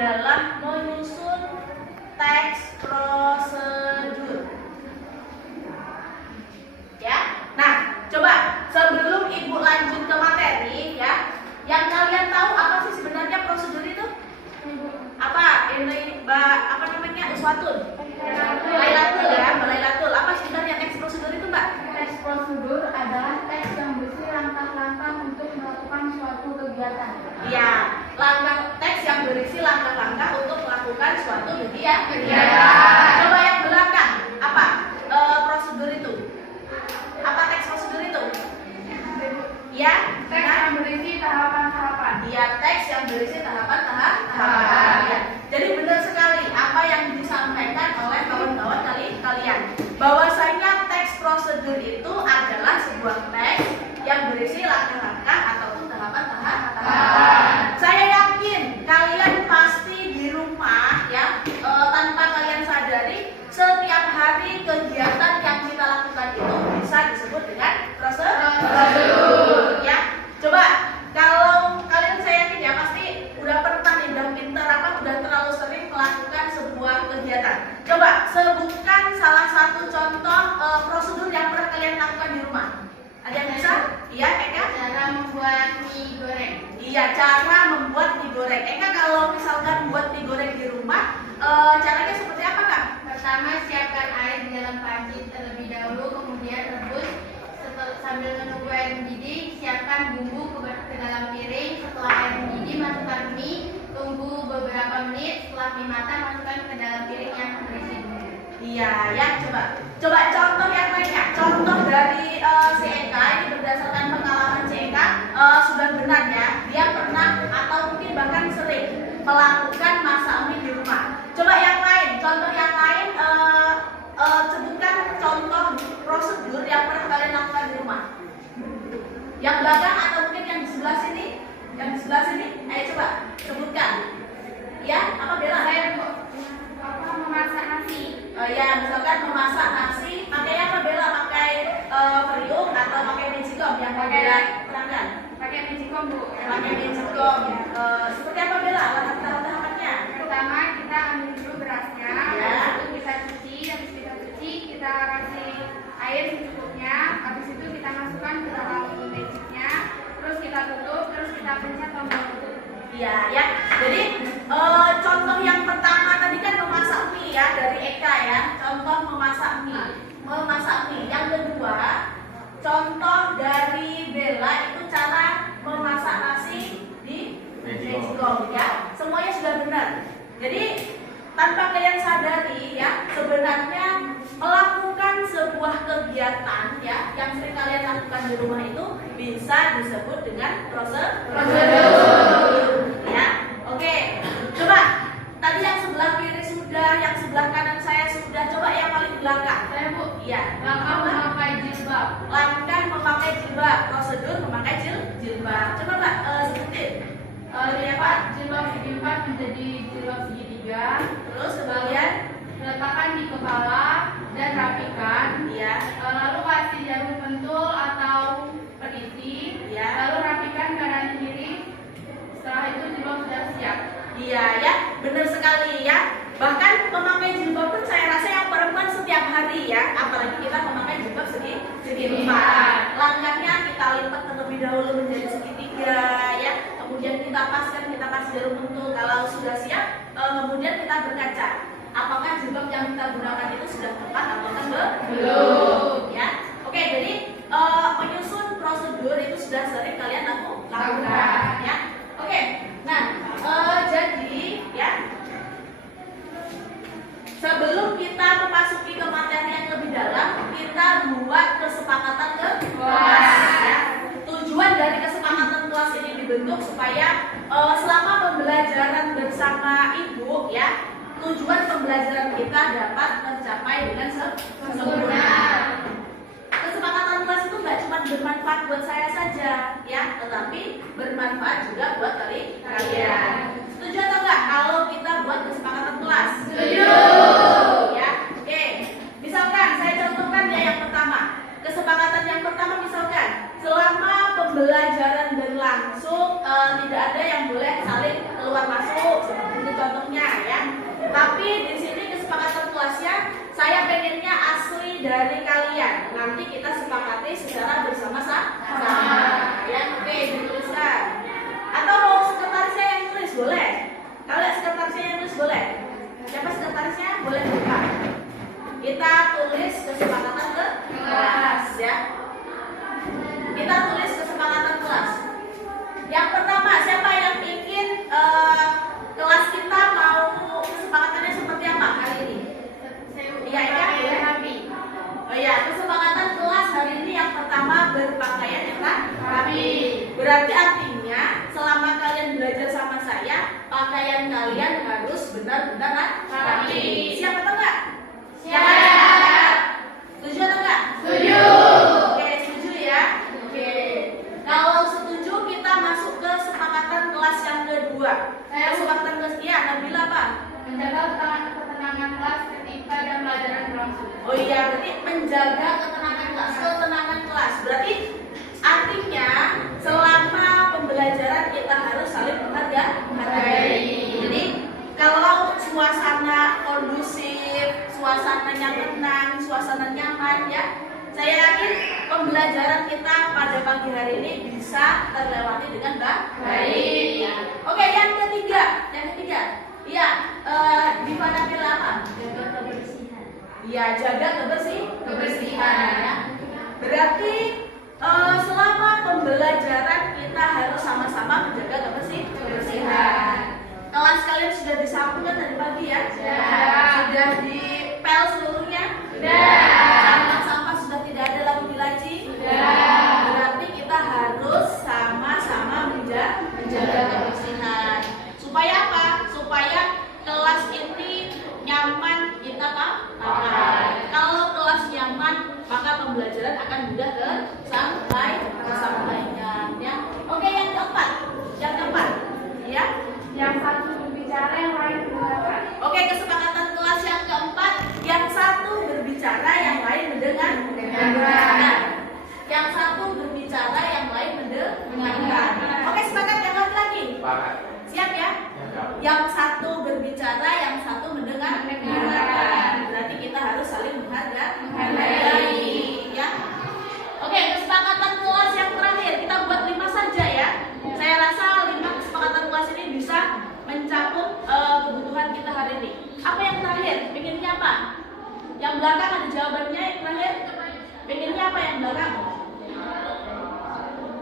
adalah menyusun teks prosedur. Ya. Nah, coba sebelum Ibu lanjut ke materi ya, yang kalian tahu apa sih sebenarnya prosedur itu? Apa? Ini apa namanya? Uswatun. Lailatul ya, Lailatul. Apa sebenarnya teks prosedur itu, Mbak? Teks prosedur adalah teks yang berisi langkah-langkah untuk melakukan suatu kegiatan. Iya, teks yang berisi langkah-langkah untuk melakukan suatu kegiatan. Coba yang belakang, apa prosedur itu? Apa teks prosedur itu? Ya, Teks yang berisi tahapan-tahapan. iya, teks yang berisi tahapan-tahapan. Ya. Jadi benar sekali apa yang disampaikan oleh kawan-kawan kalian. Bahwasanya teks prosedur itu adalah sebuah teks yang berisi langkah-langkah ataupun tahapan-tahapan. Saya yakin kalian pasti di rumah ya, tanpa kalian sadari setiap hari kegiatan yang kita lakukan itu bisa disebut dengan prosedur. Ya, coba kalau kalian, saya yakin ya pasti udah pernah nih, udah pinter apa, udah terlalu sering melakukan sebuah kegiatan. Coba sebutkan salah satu contoh prosedur yang pernah kalian lakukan di rumah. Ada yang bisa? Iya, Eka? Cara membuat mie goreng. Iya, cara membuat mie goreng. Eka kalau misalkan buat mie goreng di rumah, caranya seperti apa, Kak? Pertama, siapkan air di dalam panci terlebih dahulu, kemudian rebus. Sambil menunggu air mendidih, siapkan bumbu ke dalam piring. Setelah air mendidih, masukkan mie. Tunggu beberapa menit. Setelah mie matang, masukkan ke dalam piring yang berisi bumbu. Iya, ya, coba contoh yang lainnya. Contoh dari si Eka, ini berdasarkan pengalaman si Eka, sudah benar ya. Dia pernah atau mungkin bahkan sering melakukan masak mie di rumah. Coba yang lain, contoh yang lain, sebutkan contoh prosedur yang pernah kalian lakukan di rumah. Yang belakang atau mungkin yang di sebelah sini? Yang di sebelah sini, ayo coba sebutkan. Ya, apa Bella? Memasak nasi. Ya, misalkan memasak nasi, pakai apa Bella? Pakai periuk atau pakai magicom yang Bella terangkan? Pakai magicom, Bu. Pakai magicom. Seperti apa Bella? Tahapannya? Pertama, kita ambil dulu berasnya. Ya. Habis itu kita cuci. Habis kita cuci, kita kasih air secukupnya. Habis itu kita masukkan ke dalam magicnya. Terus kita tutup. Terus kita pencet tombol tutup. Iya, ya. Jadi contoh yang pertama tadi kan memasak mie ya, dari Eka ya. Contoh memasak mie. Yang kedua, contoh dari Bella itu cara memasak nasi di magicom ya. Semuanya sudah benar. Jadi tanpa kalian sadari ya, sebenarnya melakukan sebuah kegiatan ya yang sering kalian lakukan di rumah itu bisa disebut dengan prosedur. Ya, oke. Coba tadi yang sebelah kiri sudah, yang sebelah kanan saya sudah. Coba yang paling belakang. Saya, Bu. Iya. Langkah memakai jilbab. Langkah memakai jilbab. Prosedur memakai jilbab. Coba Mbak sebutin. Ini apa? Jilbab segi 4 menjadi jilbab segi 3. Terus kemudian Letakkan di kepala dan rapikan. ya. Lalu kasih jarum pentul atau peniti. Ya. Lalu rapikan kanan kiri. Setelah itu jilbab sudah siap. Iya ya, benar sekali ya. Bahkan memakai jilbab pun saya rasa yang perempuan setiap hari ya. Apalagi kita memakai jilbab segi 4. Langkahnya kita lipat terlebih dahulu menjadi segitiga ya. Kemudian kita paskan, kita kasih jarum pentul. Kalau sudah siap, kemudian kita berkaca. Apakah jilbab yang kita gunakan itu sudah tepat atau belum? Ya. Oke, jadi menyusun prosedur itu sudah sering kalian lakukan ya. Oke. Nah, jadi ya, sebelum kita memasuki ke materi yang lebih dalam, kita buat kesepakatan kelas ya. Tujuan dari kesepakatan kelas ini dibentuk supaya selama pembelajaran bersama Ibu ya, tujuan pembelajaran kita dapat tercapai dengan sempurna. Kesepakatan kelas itu nggak cuma bermanfaat buat saya saja ya, tetapi bermanfaat juga buat kalian. Setuju atau enggak kalau kita buat kesepakatan kelas? Setuju. Ya, oke. Misalkan saya contohkan ya yang pertama. Kesepakatan yang pertama misalkan selama pembelajaran berlangsung tidak ada yang boleh saling keluar masuk seperti itu contohnya. dari kalian. Nanti kita sepakati secara bersama-sama. Ya, oke, dituliskan. Atau mau sekretarisnya yang tulis boleh. Kalau sekretarisnya yang tulis boleh. Siapa sekretarisnya? Boleh buka. Kita tulis kesepakatan ke kelas ya. Kita tulis kesepakatan kelas. Yang pertama, siapa yang ingin kelas kita mau kesepakatannya seperti apa hari ini? Iya, ya, rapi. Oh ya, kesepakatan kelas hari ini yang pertama berpakaian yang rapi. Berarti artinya selama kalian belajar sama saya, pakaian kalian harus benar-benar rapi. Siap atau enggak? Siap. Setuju atau enggak? Setuju. Oke, setuju ya. Oke. Kalau setuju kita masuk ke kesepakatan kelas yang kedua. Kesepakatan kelas ya, Nabila apa? Menjaga ketenangan kelas ketika dan pelajaran berlangsung. Oh iya, berarti menjaga ketenangan kelas. Ketenangan kelas berarti artinya selama pembelajaran kita harus saling menghargai. Jadi kalau suasana kondusif, suasananya tenang, suasana nyaman ya, saya yakin pembelajaran kita pada pagi hari ini bisa terlewati dengan baik. Ya. Oke, yang ketiga, iya, di mana pilih apa? Jaga kebersihan. Iya, jaga kebersihan ya. Berarti selama pembelajaran kita harus sama-sama menjaga kebersihan. Kelas kalian sudah disapu kan tadi pagi ya? Sudah dipel seluruhnya? Sampah-sampah sudah tidak ada lagi di laci? Berarti kita harus sama-sama menjaga kebersihan. Supaya apa? Supaya kelas ini nyaman kita pakai. Kalau kelas nyaman, maka pembelajaran akan mudah tersampaikan ya. Oke, yang keempat. Ya. Yang satu berbicara, yang lain mendengarkan. Oke, kesepakatan kelas yang keempat, yang satu berbicara, yang lain mendengar. Yang satu berbicara, yang lain mendengarkan. Oke, sepakat yang lagi? Siap ya? Yang satu berbicara, yang satu mendengarkan. Berarti kita harus saling menghargai ya. Oke, kesepakatan kelas yang terakhir kita buat 5 saja ya. Saya rasa 5 kesepakatan kelas ini bisa mencakup kebutuhan kita hari ini. Apa yang terakhir? Pengennya apa? Yang belakang ada jawabannya. Yang terakhir, pengennya apa yang belakang?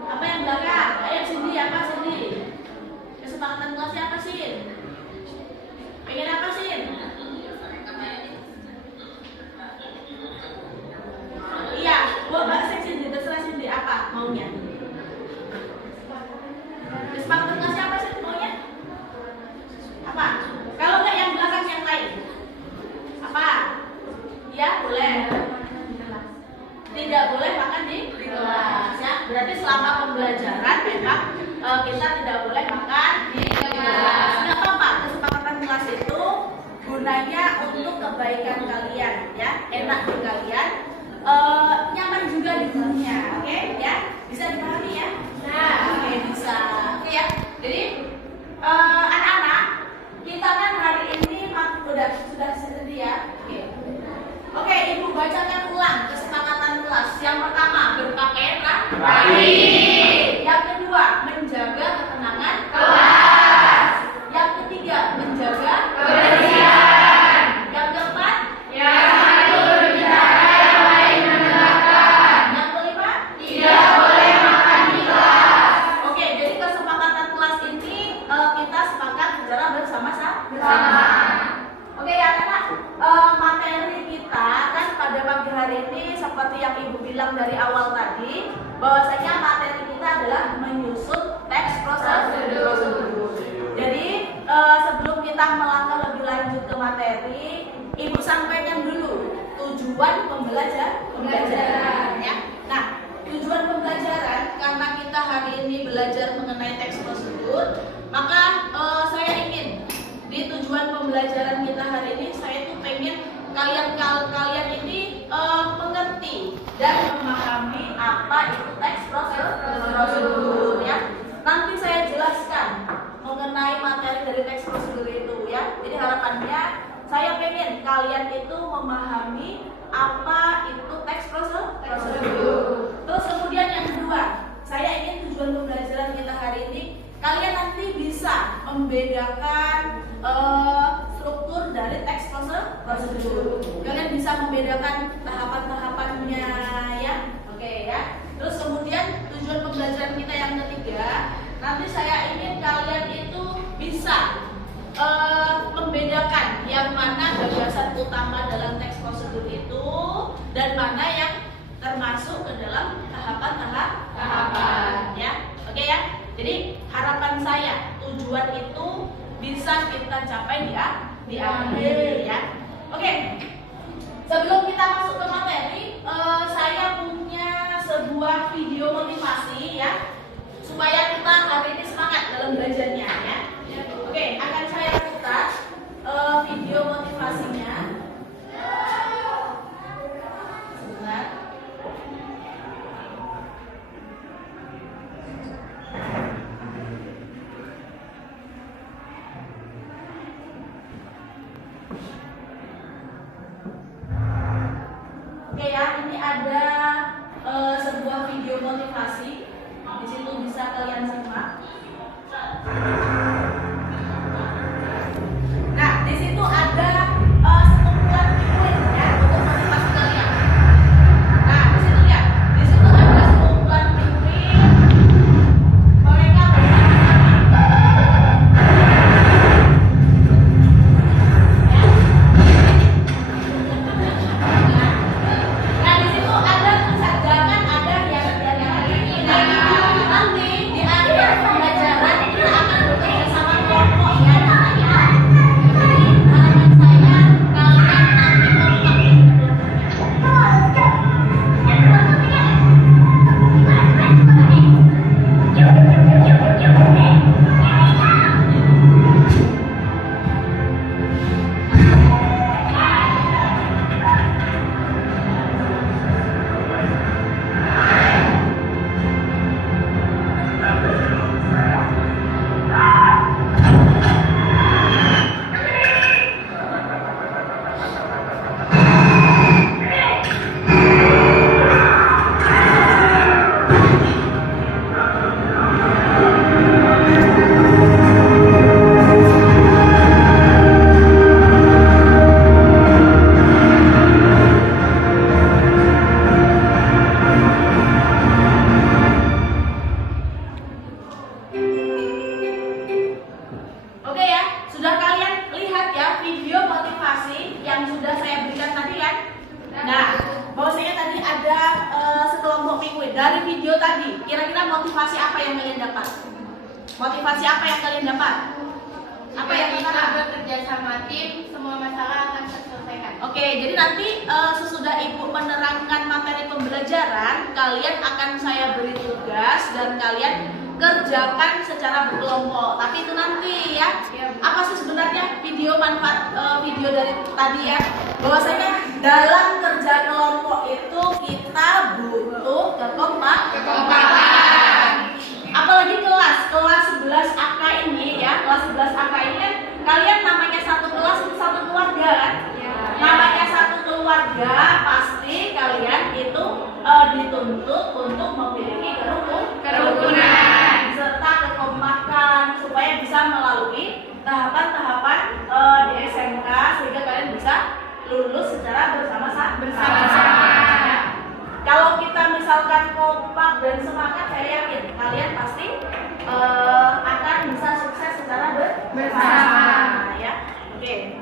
Apa yang belakang? Ayo Cindy, apa Cindy? Kesepakatan kelasnya apa sih? Pengen apa sih? Iya, gua bahas Cindy, terserah Cindy apa maunya. Kesepakatan kelasnya apa sih maunya? Apa? Kalau nggak yang belakang yang lain? Apa? Ya boleh. Tidak boleh makan di kelas ya. Berarti selama pembelajaran memang kita tidak boleh makan di kelas. Nggak apa-apa. Kesepakatan kelas itu gunanya untuk kebaikan kalian ya, enak di kalian, nyaman juga di dunia. Oke ya, bisa dipahami ya? Oke, bisa. Oke ya. Jadi anak-anak, kita kan hari ini sudah sedia. Oke, Ibu bacakan ulang kesepakatan kelas. Yang pertama, berpakaian rapi. Yang kedua, menjaga ketenangan kelas. Yang ketiga, menjaga kebersihan. Yang keempat, yang satu berbicara, yang lain mendengarkan. Yang kelima, tidak boleh makan di kelas. Oke, jadi kesepakatan kelas ini kita sepakat secara bersama-sama. Oke ya anak-anak, materi kita kan pada pagi hari ini seperti yang Ibu bilang dari awal tadi, bahwasanya materi kita adalah menyusun teks prosedur. Jadi sebelum kita melangkah lebih lanjut ke materi, Ibu sampaikan dulu tujuan pembelajaran ya. Nah, tujuan pembelajaran karena kita hari ini belajar mengenai teks prosedur, maka saya ingin di tujuan pembelajaran kita hari ini saya tuh pengen kalian ini mengerti dan memahami apa itu teks prosedur ya. Nanti saya jelaskan mengenai materi dari teks prosedur itu ya. Jadi harapannya saya pengen kalian itu memahami apa itu membedakan struktur dari teks prosedur. Kalian bisa membedakan tahapan-tahapannya ya. Oke ya. Terus kemudian tujuan pembelajaran kita yang ketiga, nanti saya ingin kalian itu bisa membedakan yang mana gagasan utama dalam teks prosedur itu dan mana yang termasuk ke dalam tahapan ya. Oke ya. Jadi harapan saya tujuan itu bisa kita capai di akhir ya. Oke. Sebelum kita masuk ke materi, saya punya sebuah video motivasi ya, supaya kita hari ini semangat dalam belajarnya ya. Oke, akan saya putar video motivasinya. Sebentar. Oke ya, ini ada sebuah video motivasi. Di situ bisa kalian simak. Nah, di situ ada sekumpulan kuis ya untuk motivasi kalian. Nah, di situ lihat, di situ ada sekumpulan kuis. Mereka nah, di situ ada tulisan jangan ada yang ini. Nanti di akhir pembelajaran kita akan bekerja sama kelompok ya. Jadi harapan saya kalian nanti Oke ya, sudah kalian lihat ya video motivasi yang sudah saya berikan tadi kan? Nah, bahwasanya tadi ada sekelompok penguin dari video tadi. Kira-kira motivasi apa yang kalian dapat? Motivasi apa yang kalian dapat? Apa yang kita kalian dapat? bekerja sama tim, semua masalah akan terselesaikan. Oke, jadi nanti sesudah Ibu menerangkan materi pembelajaran, kalian akan saya beri tugas dan kalian kerjakan secara berkelompok. Tapi itu nanti ya. Apa sih sebenarnya video manfaat video dari tadi ya? Bahwasanya dalam kerja kelompok itu kita butuh kekompakan. Apalagi kelas 11 AK ini ya, kelas 11 AK ini kan kalian namanya satu kelas itu satu keluarga kan? Namanya satu keluarga, pasti kalian itu dituntut untuk memiliki kerukunan serta kekompakan supaya bisa melalui tahapan-tahapan di SMK sehingga kalian bisa lulus secara bersama-sama. Kalau kita misalkan kompak dan semangat, saya yakin kalian pasti akan bisa sukses secara bersama ya. Oke.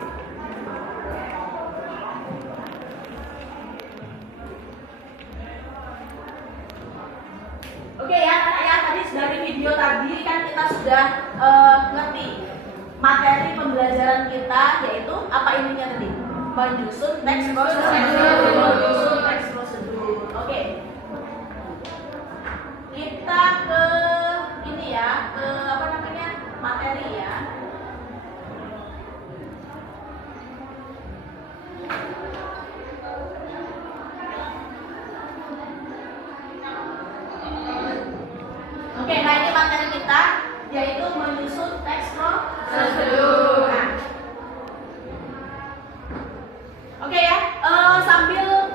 Oke ya, anak ya, tadi dari video tadi kan kita sudah ngerti materi pembelajaran kita, yaitu apa intinya tadi? Menyusun teks prosedur. Oke. Kita ke ini ya, ke apa namanya? Materi ya. Oke, nah ini materi kita yaitu menyusun teks prosedur. Nah. Oke ya, sambil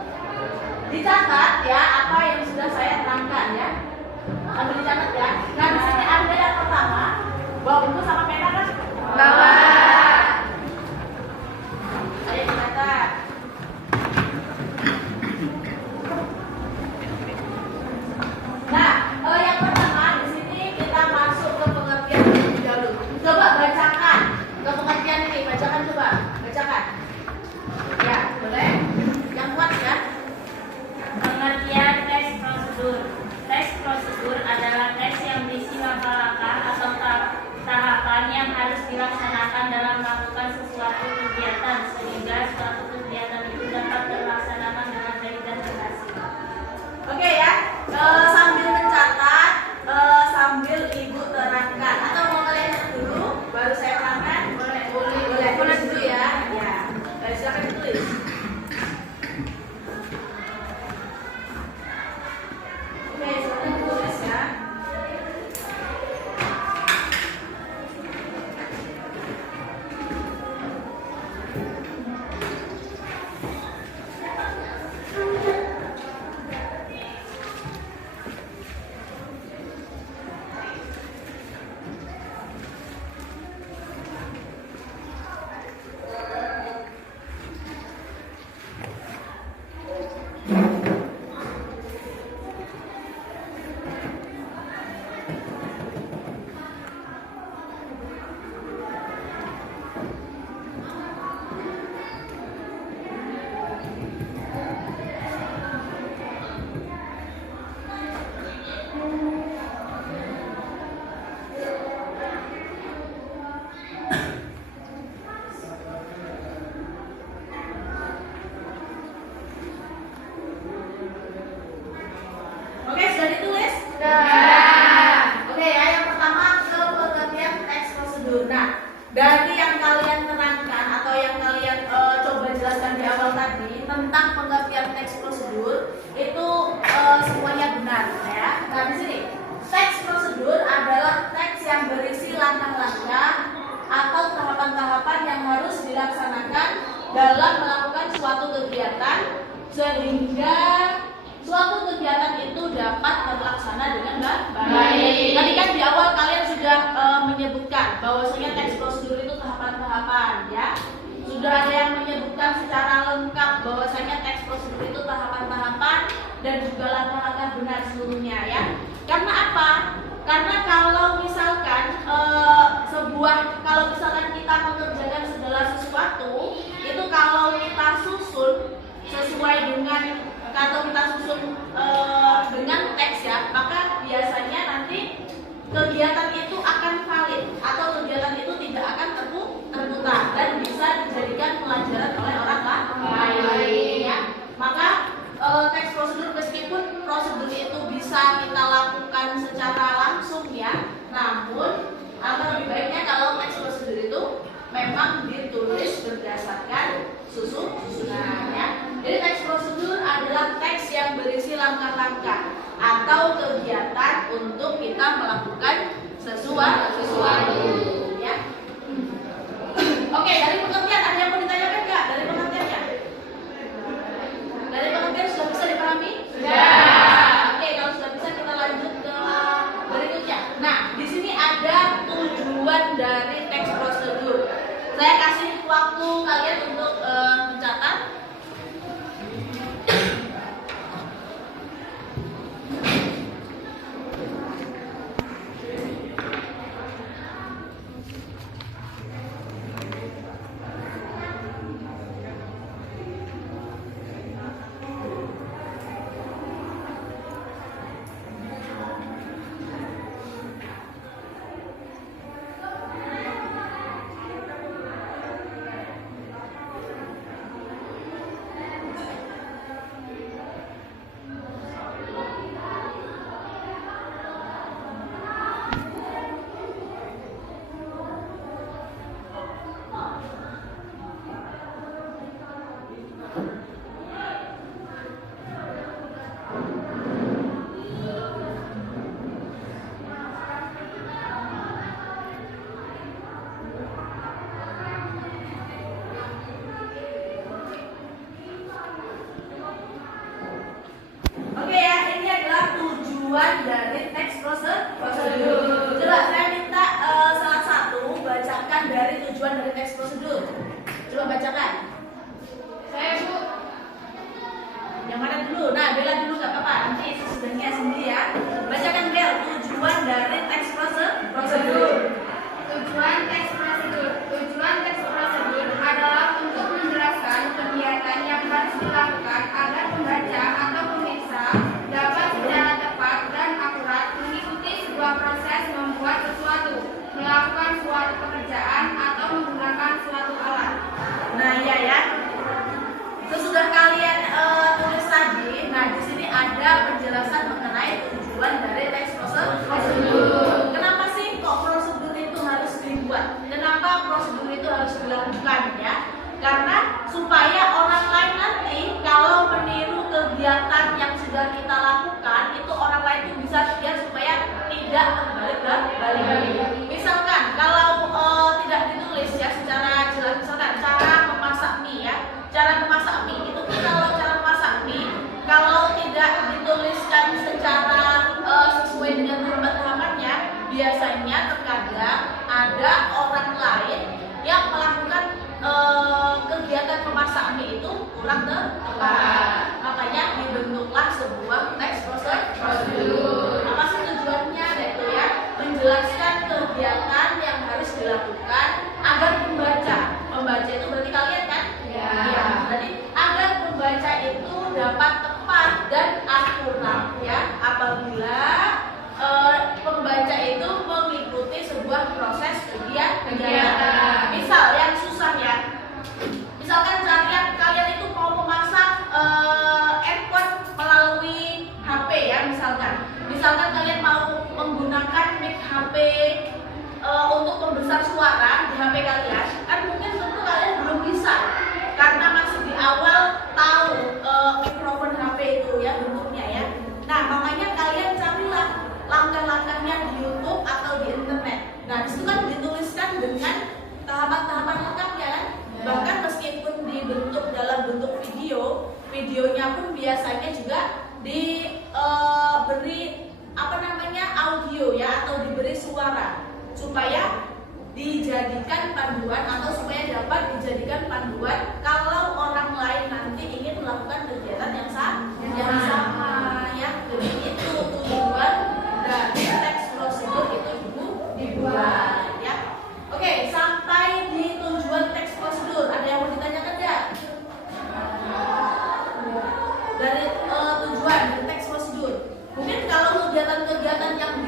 diusahakan dalam melakukan sesuatu kegiatan sehingga suatu kegiatan itu dapat terlaksanakan dengan baik dan berhasil. Oke ya, sambil mencatat, sambil ibu terangkan. Atau mau kalian catat dulu, baru saya terangkan? Boleh dulu ya. Ya, silakan ditulis. Oke, silakan ditulis ya. Oke, sudah ditulis? Oke ya, yang pertama ke pengertian teks prosedur. Nah, dari yang kalian terangkan atau yang kalian coba jelaskan di awal tadi tentang pengertian teks prosedur itu semuanya benar ya. Nah, di sini teks prosedur adalah teks yang berisi langkah-langkah atau tahapan-tahapan yang harus dilaksanakan dalam melakukan suatu kegiatan sehingga suatu kegiatan itu dapat terlaksana dengan baik. Tadi kan di awal kalian sudah menyebutkan bahwasanya teks prosedur itu tahapan-tahapan ya. Sudah ada yang menyebutkan secara lengkap bahwasanya teks prosedur itu tahapan-tahapan dan juga langkah-langkah benar seluruhnya ya. Karena apa? Karena kalau misalkan kalau misalkan kita mengerjakan segala sesuatu itu kalau kita susun sesuai dengan atau kita susun dengan teks ya, maka biasanya nanti kegiatan itu akan valid atau kegiatan itu tidak akan terputar dan bisa dijadikan pelajaran oleh orang lain ya. Maka teks prosedur meskipun prosedur itu bisa kita lakukan secara langsung ya, namun lebih baiknya kalau teks prosedur itu memang ditulis berdasarkan susunan ya. Jadi teks prosedur adalah teks yang berisi langkah-langkah atau kegiatan untuk kita melakukan sesuatu ya. Oke, dari pengertian ada yang mau ditanyakan nggak? Dari pengertiannya? Dari pengertian sudah bisa dipahami? Sudah. Oke, kalau sudah bisa kita lanjut ke berikutnya. Nah, di sini ada tujuan dari teks prosedur. Saya kasih waktu kalian untuk mencatat. Tujuan dari teks prosedur. Coba saya minta salah satu bacakan dari tujuan dari teks prosedur. Coba bacakan. Saya Bu. Yang mana dulu? Nah, Bella dulu nggak apa-apa. Nanti sesudahnya sendiri ya. Bacakan Bel tujuan dari teks prosedur. Tujuan teks prosedur. Tujuan teks prosedur adalah untuk menjelaskan kegiatan yang harus dilakukan agar pembaca atau pemirsa dapat secara tepat dan akurat mengikuti sebuah proses membuat sesuatu, melakukan suatu pekerjaan atau dilakukan ya. Karena supaya orang lain nanti kalau meniru kegiatan yang sudah kita lakukan itu orang lain itu bisa lihat supaya tidak terbalik ke balik. Misalkan kalau tidak ditulis ya secara jelas, misalkan cara memasak mie ya, cara memasak mie itu kalau cara memasak mie kalau tidak dituliskan secara sesuai dengan tahapan-tahapannya, biasanya terkadang ada orang lain yang melakukan kegiatan memasak mie itu kurang tepat. Makanya dibentuklah sebuah teks prosedur. Apa sih tujuannya? Itu ya menjelaskan kegiatan yang harus dilakukan agar pembaca itu berarti kalian kan? Ya. Jadi agar pembaca itu dapat tepat dan akurat ya apabila pembaca itu mengikuti sebuah proses kegiatan. Misal yang susah ya, misalkan kalian itu mau memasak airport melalui HP ya, misalkan kalian mau menggunakan mic HP untuk membesar suara di HP kalian, kan mungkin tentu kalian belum bisa karena masih di awal tahu mikrofon HP itu ya bentuknya ya. Nah makanya kalian carilah langkah-langkahnya di YouTube atau di internet. Nah disitu kan dituliskan dengan tahapan-tahapan lengkapnya kan. Bahkan meskipun dibentuk dalam bentuk videonya pun biasanya juga diberi audio ya atau diberi suara supaya dijadikan panduan atau supaya dapat dijadikan panduan kalau orang lain nanti ingin melakukan kegiatan yang sama ya. Jadi itu tujuan dari teks prosedur itu dibuat ya. Oke, sampai di tujuan teks prosedur ada yang mau ditanyakan enggak? Dari tujuan dari teks prosedur. Mungkin kalau kegiatan-kegiatan yang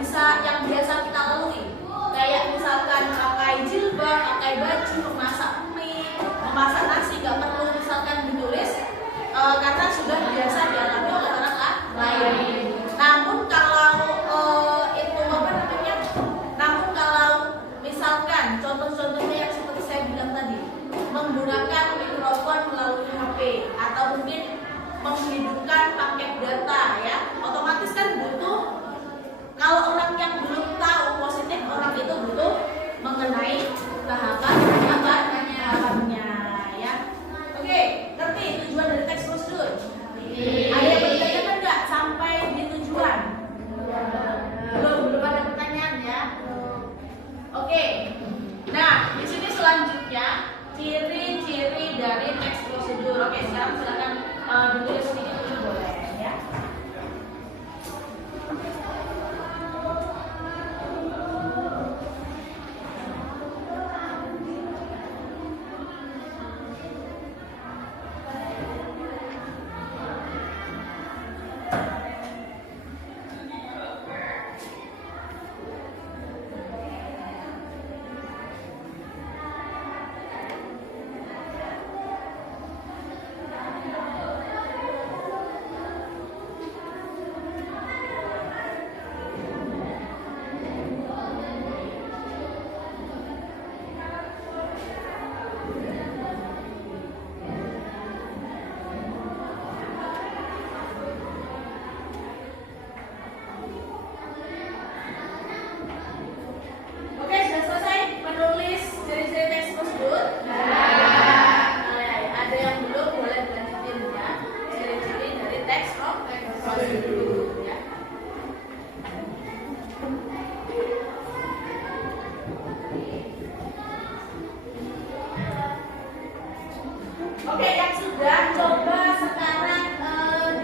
biasa kita lalui, kayak misalkan pakai jilbab, pakai baju, memasak mie, memasak nasi, nggak perlu misalkan ditulis karena sudah biasa dialami oleh orang lain. Namun kalau misalkan contoh-contohnya yang seperti saya bilang tadi, menggunakan mikrofon melalui HP atau mungkin menghidupkan paket data ya, otomatis kan butuh, kalau orang yang belum tahu positif, orang itu butuh mengenai tahapannya ya. Oke, ngerti tujuan dari teks prosedur? Ada yang bertanya enggak sampai di tujuan? Belum ada pertanyaan ya. Oke. Nah, di sini selanjutnya ciri-ciri dari teks prosedur. Oke, sekarang silakan ditulis sedikit dulu boleh ya. Oke, yang sudah coba sekarang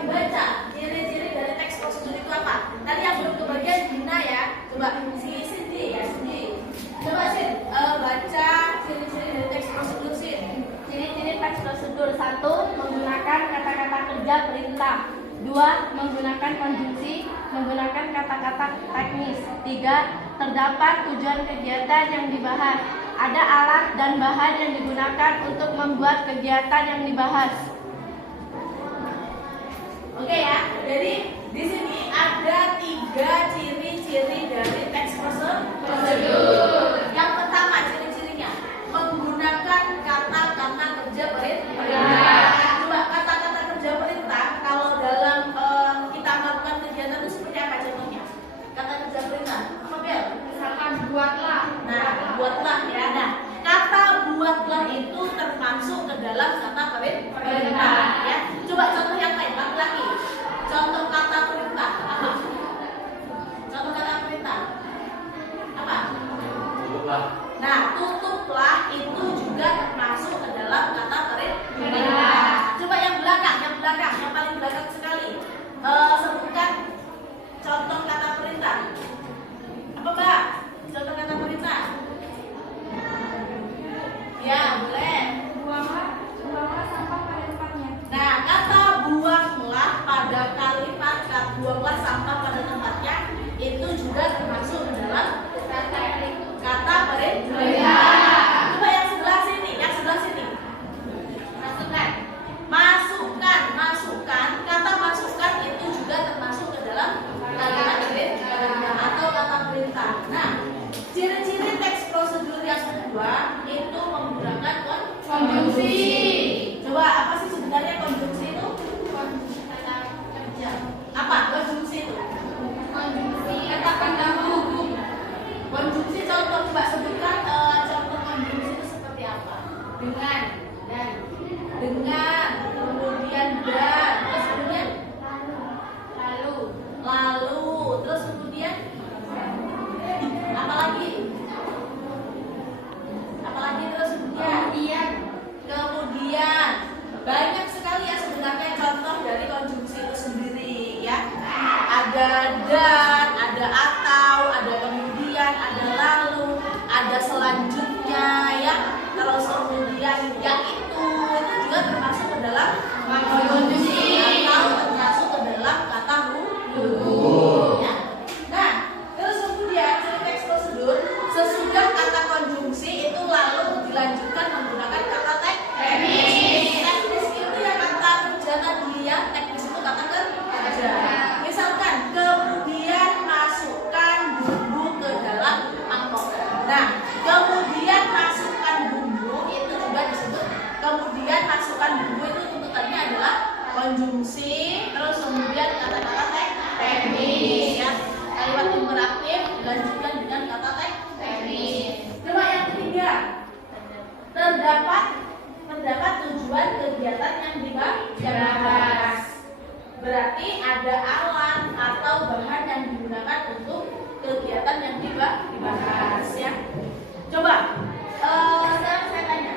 dibaca ciri-ciri dari teks prosedur itu apa? Tadi yang belum kebagian Dina ya, coba si Cindy ya, Cindy. Coba Sin, baca ciri-ciri dari teks prosedur Sin. Ciri-ciri teks prosedur: 1. Menggunakan kata-kata kerja perintah. 2. Menggunakan konjungsi, menggunakan kata-kata teknis. 3. Terdapat tujuan kegiatan yang dibahas. Ada alat dan bahan yang digunakan untuk membuat kegiatan yang dibahas. Oke ya, jadi di sini ada 3 ciri-ciri dari teks prosedur. Yang pertama ciri-cirinya menggunakan kata dengan, kemudian dan, terus kemudian lalu, terus kemudian apalagi terus kemudian banyak sekali ya sebenarnya contoh dari konjungsi itu sendiri ya. Ada dan, ada atau, ada kemudian, ada lalu, ada selanjutnya ya. Terus kemudian ya itu juga termasuk ke dalam konjungsi atau termasuk ke dalam kata hubung ya. Nah, terus kemudian ciri teks prosedur sesudah kata konjungsi itu lalu dilanjutkan menggunakan kata teknis. Teknis itu ya kata kerja tadi ya. Teknis itu kata kerja. Misalkan kemudian masukkan bumbu ke dalam mangkok. Nah, kemudian masukkan bumbu itu juga disebut kemudian masukkan bumbu itu tuntutannya adalah konjungsi. Terus kemudian kata-kata teknis ya. Kalimat imperatif dilanjutkan dengan kata teknis. Coba yang ketiga, terdapat tujuan kegiatan yang dibahas. Berarti ada alat atau bahan yang digunakan untuk kegiatan yang dibahas ya. Coba sekarang saya tanya,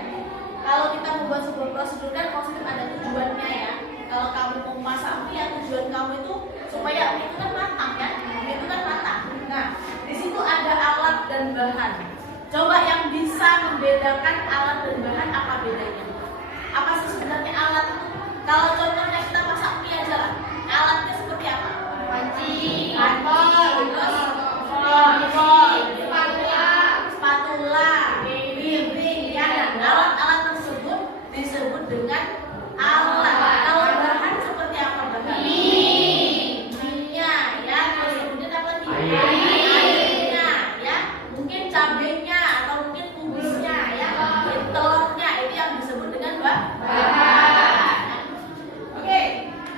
kalau kita membuat sebuah prosedur kan prosedur ada tujuannya ya. Kalau kamu mau masak mie ya tujuan kamu itu supaya mie itu kan matang ya. Mie itu kan matang. Nah, di situ ada alat dan bahan. Coba yang bisa membedakan alat dan bahan apa bedanya? Apa sih sebenarnya alat itu? Kalau contohnya kita masak mie aja lah. Alatnya seperti apa? panci, spatula, piring ya. Alat-alat tersebut disebut dengan alat. Kalau bahan seperti apa bahan? Minyak ya. Terus kemudian apa lagi? Airnya ya. Mungkin cabenya atau mungkin kubisnya ya. Telurnya itu yang disebut dengan bahan. Oke,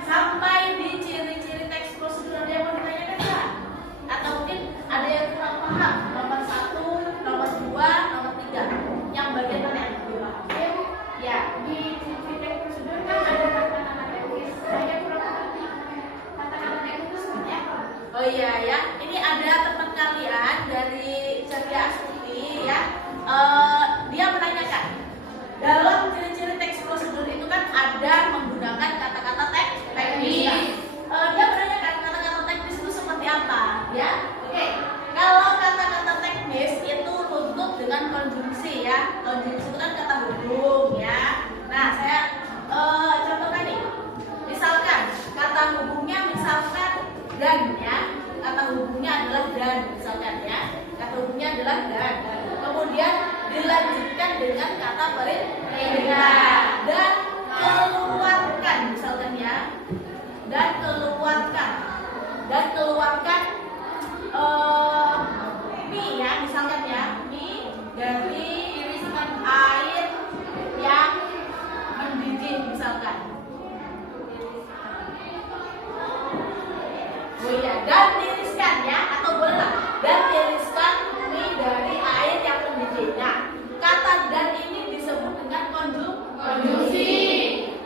sampai di ciri-ciri teks prosedur ada yang mau ditanyakan nggak? Atau mungkin ada yang kurang paham? Nomor 1, nomor 2, nomor 3. Yang bagian mana yang belum paham? ya di teks prosedur kan ada kata-kata teknis. Saya kurang mengerti kata-kata teknis itu seperti apa? Oh iya ya, ini ada teman kalian dari Ceria Astuti ya. Dia menanyakan dalam ciri-ciri teks prosedur itu kan ada menggunakan kata-kata teknis. Dia menanyakan kata-kata teknis itu seperti apa ya? Oke, kalau kata-kata teknis itu tuntut dengan konjungsi ya. Konjungsi itu kan kata hubung ya. Nah, saya contohkan nih. Misalkan kata hubungnya misalkan dan ya. Kata hubungnya adalah dan misalkan ya. Kata hubungnya adalah dan. Kemudian dilanjutkan dengan kata perintah dan keluarkan misalkan ya. Dan keluarkan mie ya misalkan ya. Mie dari irisan air yang mendidih misalkan. Oh iya, dan tiriskan ya, atau boleh lah, dan tiriskan mie dari air yang mendidih. Nah, kata dan ini disebut dengan konjungsi.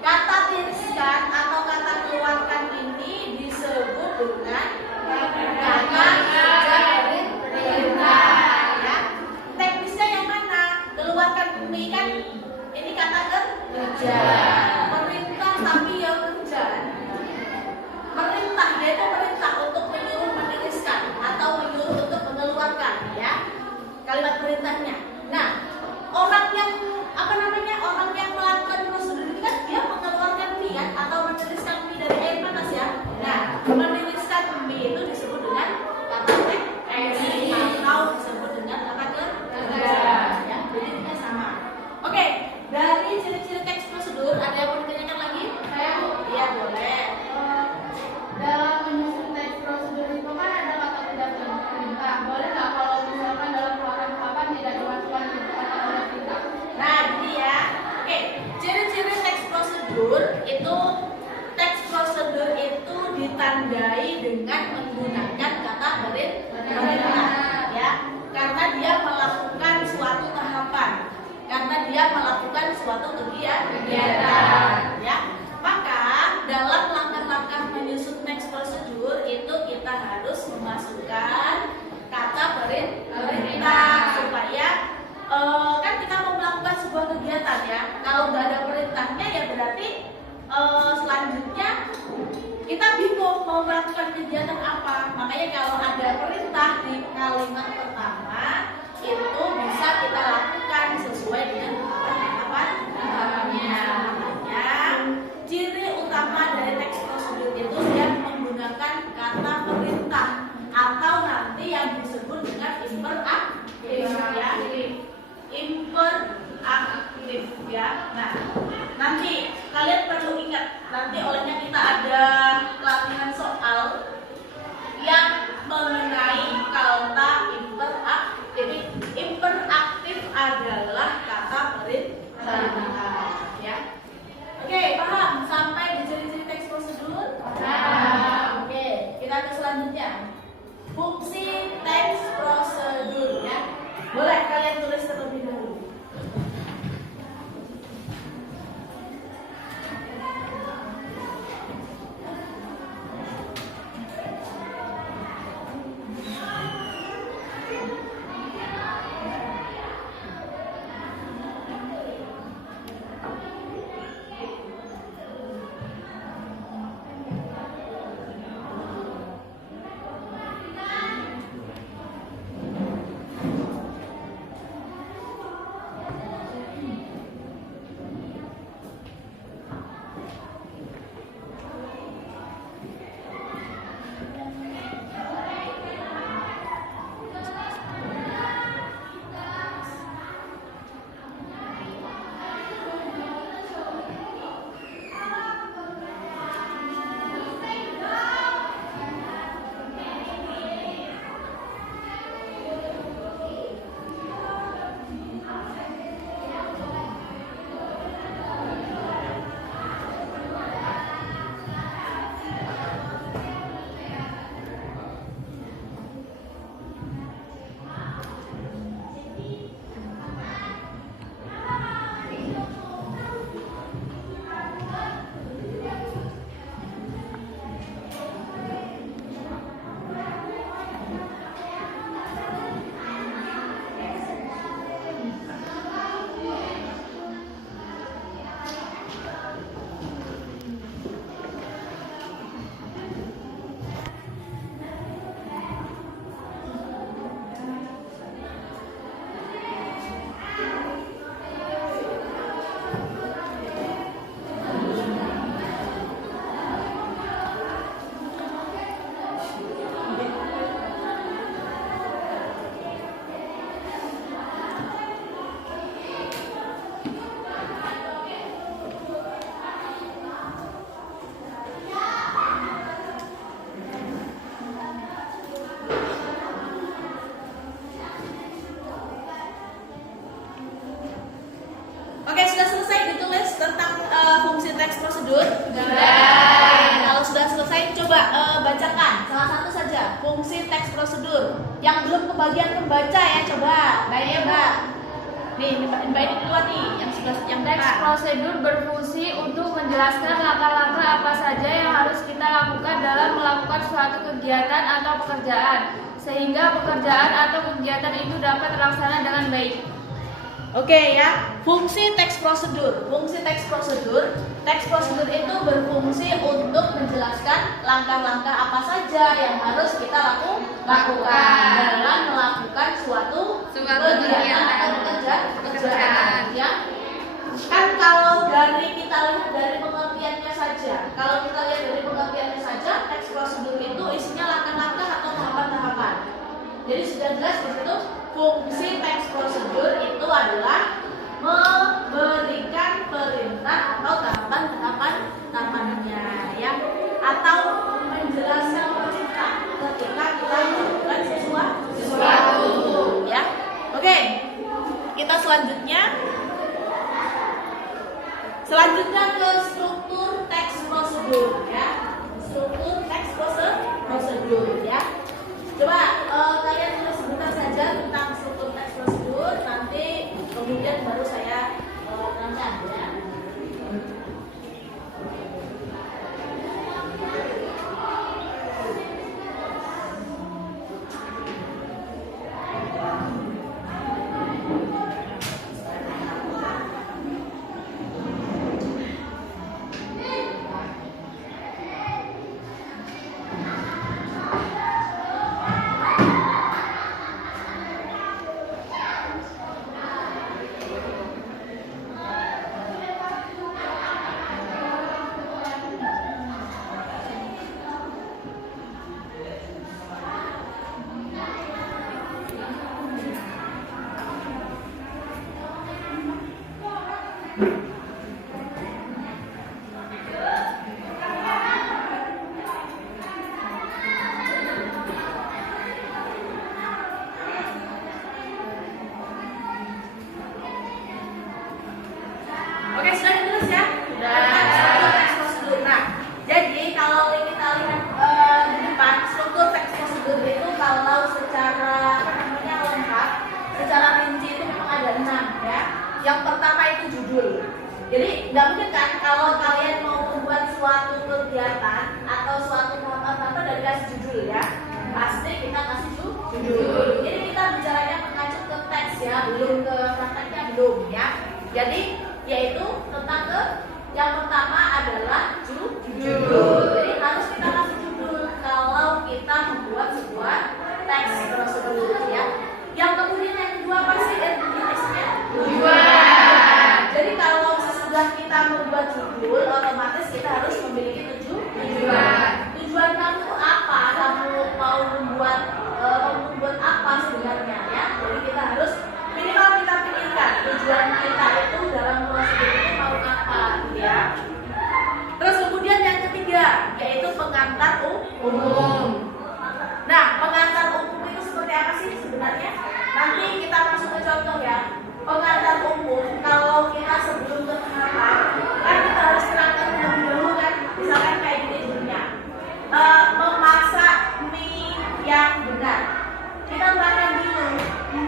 Kata tiriskan atau kata keluarkan ini disebut dengan kata kerja perintah ya. Teknisnya yang mana? Keluarkan mie kan ini kata kerja. Perintah tapi yang kerja. Perintah dia itu perintah untuk menyuruh menuliskan atau menyuruh untuk mengeluarkan ya kalimat perintahnya. Nah, orang yang melakukan prosedur ini kan dia mengeluarkan mie kan atau menuliskan mie dari air panas ya. Nah, menuliskan mie itu disebut dengan kata teknis atau disebut dengan kata kerja ya. Jadi kita sama. Oke, dari ciri-ciri teks prosedur ada yang mau ditanyakan lagi? Saya Iya boleh. dalam menyusun teks prosedur itu kan ada kata tidak perintah. Boleh nggak kalau misalkan dalam keluaran papan tidak dimasukkan kata perintah? Nah, ini ya. Oke, ciri-ciri teks prosedur itu ditandai dengan menggunakan kata perintah ya. Karena dia melakukan suatu tahapan. Karena dia dia melakukan suatu kegiatan. Ya. Maka dalam langkah-langkah menyusun next procedure itu kita harus memasukkan kata perintah supaya kan kita mau melakukan sebuah kegiatan ya. Kalau nggak ada perintahnya ya berarti selanjutnya kita bingung mau melakukan kegiatan apa. Makanya kalau ada perintah di kalimat pertama itu bisa kita lakukan sesuai dengan tahapannya. Makanya ciri utama dari teks prosedur itu dia menggunakan kata perintah atau nanti yang disebut dengan imperaktif ya. Imperaktif ya. Nah, nanti kalian perlu ingat, nanti olehnya kita ada latihan soal yang mengenai kata imperaktif. Imperaktif adalah kata perintah ya. Oke, paham sampai di ciri-ciri teks prosedur? Oke, kita ke selanjutnya. Fungsi teks prosedur ya. Boleh kalian tulis terlebih dahulu. Oke, sudah selesai ditulis tentang fungsi teks prosedur? Kalau sudah selesai, coba bacakan salah satu saja fungsi teks prosedur. Yang belum kebagian membaca ya, coba. Baik, Mbak. Nih, Mbak ini duluan nih, yang Teks depan. prosedur berfungsi untuk menjelaskan langkah-langkah apa saja yang harus kita lakukan dalam melakukan suatu kegiatan atau pekerjaan, sehingga pekerjaan atau kegiatan itu dapat terlaksana dengan baik. Oke ya, fungsi teks prosedur. Fungsi teks prosedur itu berfungsi untuk menjelaskan langkah-langkah apa saja yang harus kita lakukan dalam melakukan suatu kegiatan atau pekerjaan. Ya, kan kalau dari kita lihat dari pengertiannya saja, teks prosedur itu isinya langkah-langkah atau tahapan-tahapan. Jadi sudah jelas di situ. Fungsi teks prosedur itu adalah memberikan perintah atau tahapannya ya, atau menjelaskan perintah ketika kita melakukan sesuatu ya. Oke, kita selanjutnya ke struktur teks prosedur ya. Struktur teks prosedur ya. Coba kalian tulis sebentar saja tentang struktur teks prosedur, nanti kemudian baru saya Oke, sudah ditulis ya? Sudah. Teks prosedur. Nah, jadi kalau kita lihat di depan struktur teks prosedur itu kalau secara lengkap, secara rinci itu memang ada 6 ya. Yang pertama itu judul. Jadi nggak mungkin kan kalau kalian mau membuat suatu kegiatan atau suatu tahapan tanpa dari kasih judul ya. Pasti kita kasih judul. Jadi kita bicaranya mengacu ke teks ya, belum ke prakteknya belum ya. Jadi yaitu tentang yang pertama adalah judul. Jadi harus kita kasih judul kalau kita membuat sebuah teks prosedur ya. Yang kemudian yang kedua pasti teksnya tujuan. Jadi kalau sesudah kita membuat judul, otomatis kita harus memiliki tujuan. Tujuan kamu apa? Kamu mau membuat apa sebenarnya ya? Jadi kita harus minimal kita pikirkan tujuan kita itu dalam prosedur ini mau apa ya. Terus kemudian yang ketiga yaitu pengantar umum. Nah, pengantar umum itu seperti apa sih sebenarnya? Nanti kita masuk ke contoh ya. Pengantar umum kalau kita sebelum ke tahapan kan kita harus terangkan terlebih dahulu kan. Misalkan kayak gini judulnya, memasak mie yang benar. Kita terangkan dulu,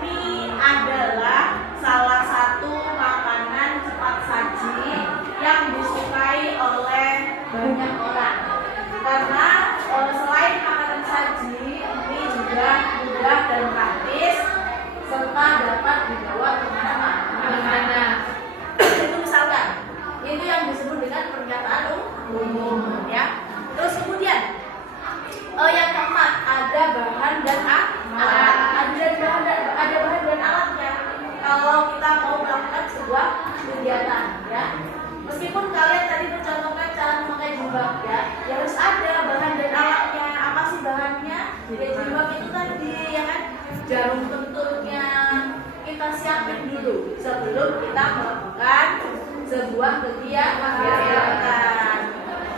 mie adalah salah satu makanan cepat saji yang disukai oleh banyak orang. Karena selain makanan saji, mie juga mudah dan praktis serta dapat dibawa kemana-mana. Itu misalkan, itu yang disebut dengan pernyataan umum ya. Terus kemudian yang keempat ada bahan dan alat. Ada bahan dan alatnya. Kalau kita mau melakukan sebuah kegiatan ya. Meskipun kalian tadi mencontohkan cara memakai jilbab ya harus ada bahan dan alatnya. Apa sih bahannya? Ya jilbab itu tadi ya kan, jarum penturnya kita siapin dulu sebelum kita melakukan sebuah kegiatan.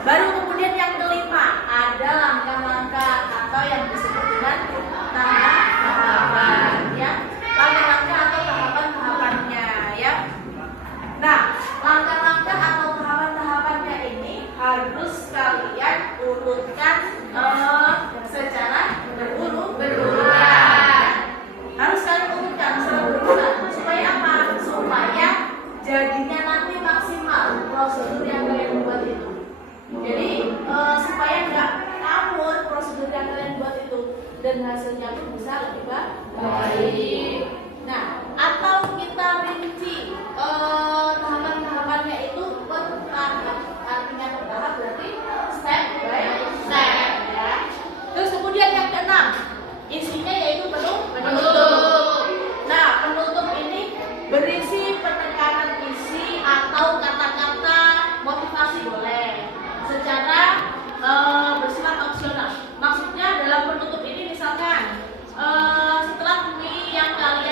Baru kemudian yang kelima ada langkah-langkah atau yang disebut dengan tahapan ya. Langkah-langkah atau tahapan-tahapannya ya. Nah, langkah-langkah atau tahapan-tahapannya ini harus kalian urutkan secara berurutan. Harus kalian urutkan secara berurutan. Supaya apa? Supaya jadinya nanti maksimal prosedur yang kalian buat itu. Jadi supaya nggak ngawur prosedur yang kalian buat itu dan hasilnya pun bisa lebih baik. Nah, atau kita rinci tahapan-tahapannya itu per tahap. Artinya per tahap berarti step by step ya. Terus kemudian yang keenam, isinya yaitu penutup. Nah, penutup ini berisi penekanan isi atau kata-kata motivasi boleh secara bersifat opsional. Maksudnya dalam penutup ini misalkan setelah mie yang kalian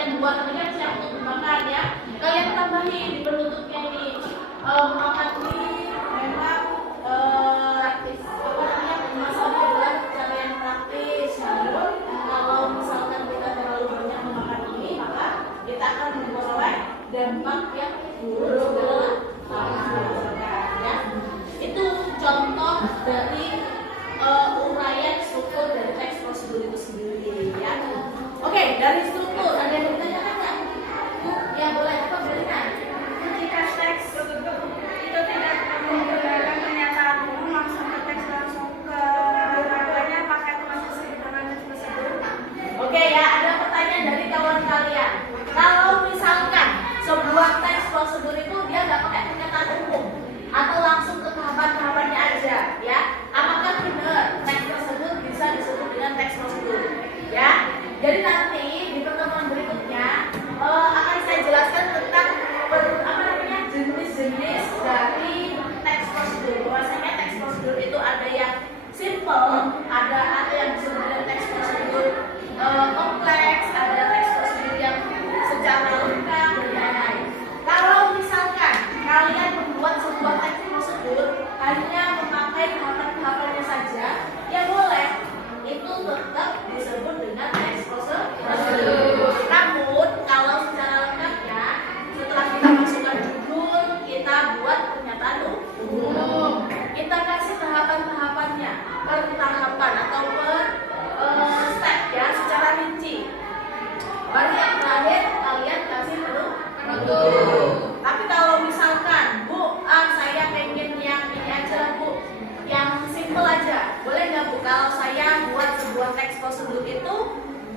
kalau teks prosedur itu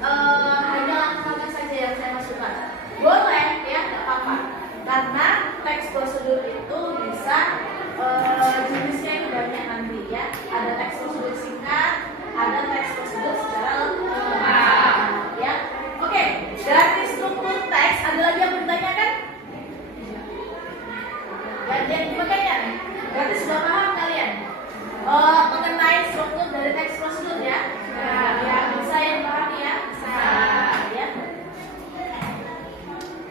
hanya langkah-langkah saja yang saya masukkan. Boleh ya, nggak apa-apa. Karena teks prosedur itu bisa jenisnya itu banyak nanti ya. Ada teks prosedur singkat, ada teks prosedur secara lengkap ya. Oke, dari struktur teks ada lagi yang bertanyakan? Ada yang bertanya? Berarti sudah paham kalian mengenai struktur dari teks prosedur ya? Ya, bisa yang paham ya? Bisa ya.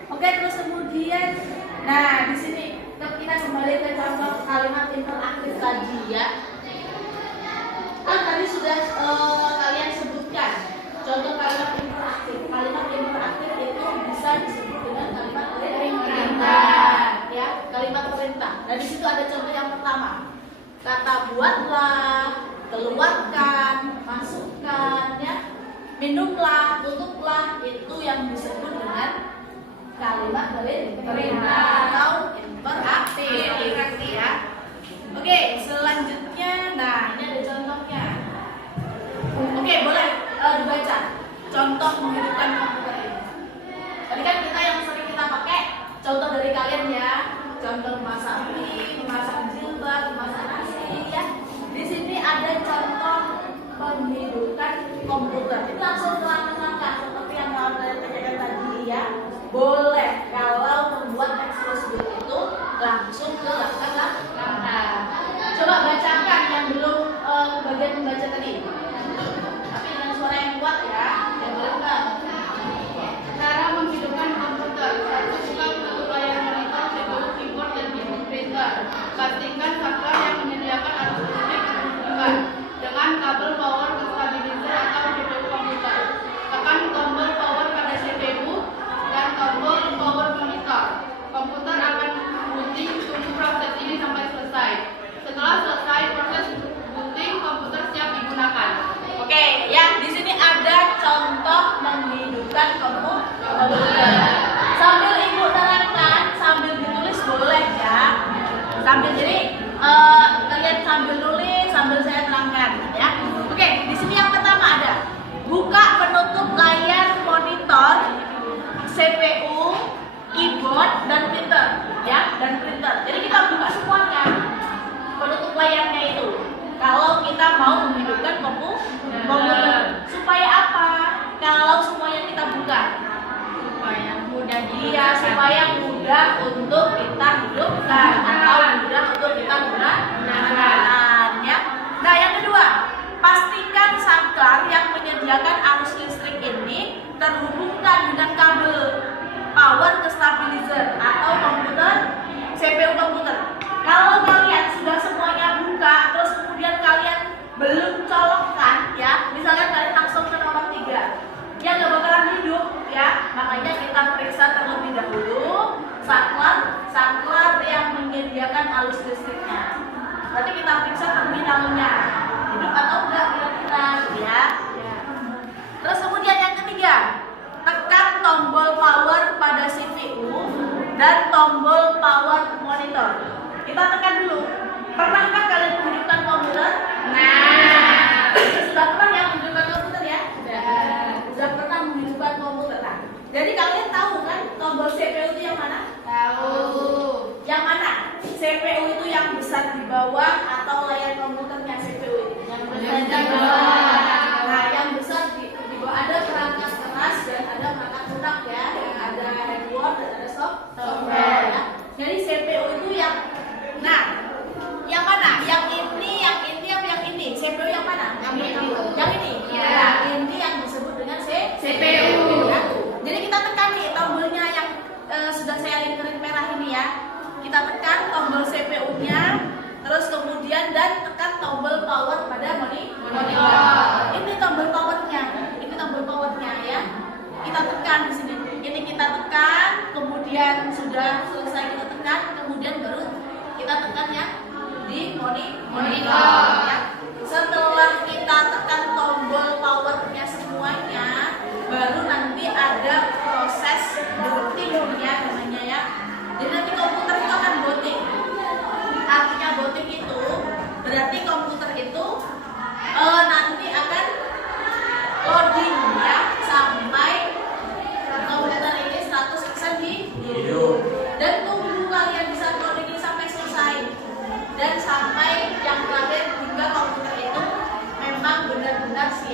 Oke, terus kemudian, nah di sini kita kembali ke contoh kalimat interaktif tadi ya. Kan tadi sudah kalian sebutkan contoh kalimat interaktif. Kalimat interaktif itu bisa disebut dengan kalimat perintah, ya, kalimat perintah. Nah di situ ada contoh yang pertama, kata buatlah, keluarkan, masukkan, ya, minumlah, tutuplah, itu yang disebut dengan kalimat perintah atau interaktif ya. Oke, selanjutnya, nah ini ada contohnya. Oke, boleh dibaca contoh menghidupkan komputer ini. Tadi kan kita yang sering kita pakai contoh dari kalian ya, contoh memasak mie, memasak jilbab, memasak nasi ya. Di sini ada contoh menghidupkan komputer. Itu langsung ke langkah-langkah seperti yang kalian tanyakan tadi ya. Boleh kalau membuat teks prosedur itu langsung ke langkah-langkah. Coba bacakan yang belum bagian membaca tadi. Tapi dengan suara yang kuat ya, yang boleh. Cara menghidupkan komputer. 1. Buka penutup layar monitor, CPU, keyboard, dan printer. Pastikan software yang menyediakan arus listrik dihubungkan dengan kabel power ke stabilizer atau CPU komputer. Tekan tombol power pada CPU dan tombol power monitor. Komputer akan booting, tunggu proses ini sampai selesai. Setelah selesai proses booting, komputer siap digunakan. Oke, ya di sini ada contoh menghidupkan komputer. Sambil ibu terangkan, sambil ditulis boleh ya. Sambil jadi kalian sambil nulis, sambil saya terangkan ya. Oke, di sini yang pertama ada buka penutup layar monitor, CPU, keyboard, dan printer ya, dan printer. Jadi kita buka semuanya penutup layarnya itu. Kalau kita mau menghidupkan komputer, supaya apa? Kalau semuanya kita buka, Supaya mudah iya, supaya mudah untuk kita hidupkan atau mudah untuk kita gunakan ya. Nah yang kedua, pastikan saklar yang menyediakan arus listrik ini terhubungkan dengan kabel power ke stabilizer atau komputer, CPU komputer. Kalau kalian sudah semuanya buka, terus kemudian kalian belum colokkan ya, misalnya kalian langsung ke nomor 3, ya nggak bakalan hidup ya. Makanya kita periksa terlebih dahulu saklar yang menyediakan arus listriknya. Berarti kita periksa terminalnya hidup atau enggak kira-kira ya. Terus kemudian yang ketiga, tekan tombol power pada CPU dan tombol power monitor. Kita tekan dulu. Pernahkah kalian menghidupkan komputer? Nah, Sudah pernah yang menghidupkan komputer ya? Sudah pernah menghidupkan komputer. Nah, jadi kalian tahu kan tombol CPU itu yang mana? tahu. Yang mana? CPU itu yang besar di bawah atau layar komputernya CPU itu? Yang besar di bawah. Nah, yang besar di bawah ada perangkat keras dan ada perangkat lunak ya. Ada hardware dan ada software ya. Jadi CPU itu yang, nah, yang mana? Yang ini, apa yang ini? CPU yang mana? Yang ini. Yang ini. Ya. Nah, ini yang disebut dengan CPU. Ya. Jadi kita tekan nih tombolnya yang sudah saya lingkarin merah ini ya. Kita tekan tombol CPU-nya, terus kemudian dan tekan tombol power pada monitor. Ini tombol powernya. Ini tombol powernya ya. Kita tekan di sini. Ini kita tekan, kemudian sudah selesai kita tekan, kemudian baru kita tekan ya di monitor ya. Setelah kita tekan tombol powernya semuanya, baru nanti ada proses booting ya namanya ya. Jadi nanti komputer itu akan booting. Artinya booting itu berarti komputer itu nanti akan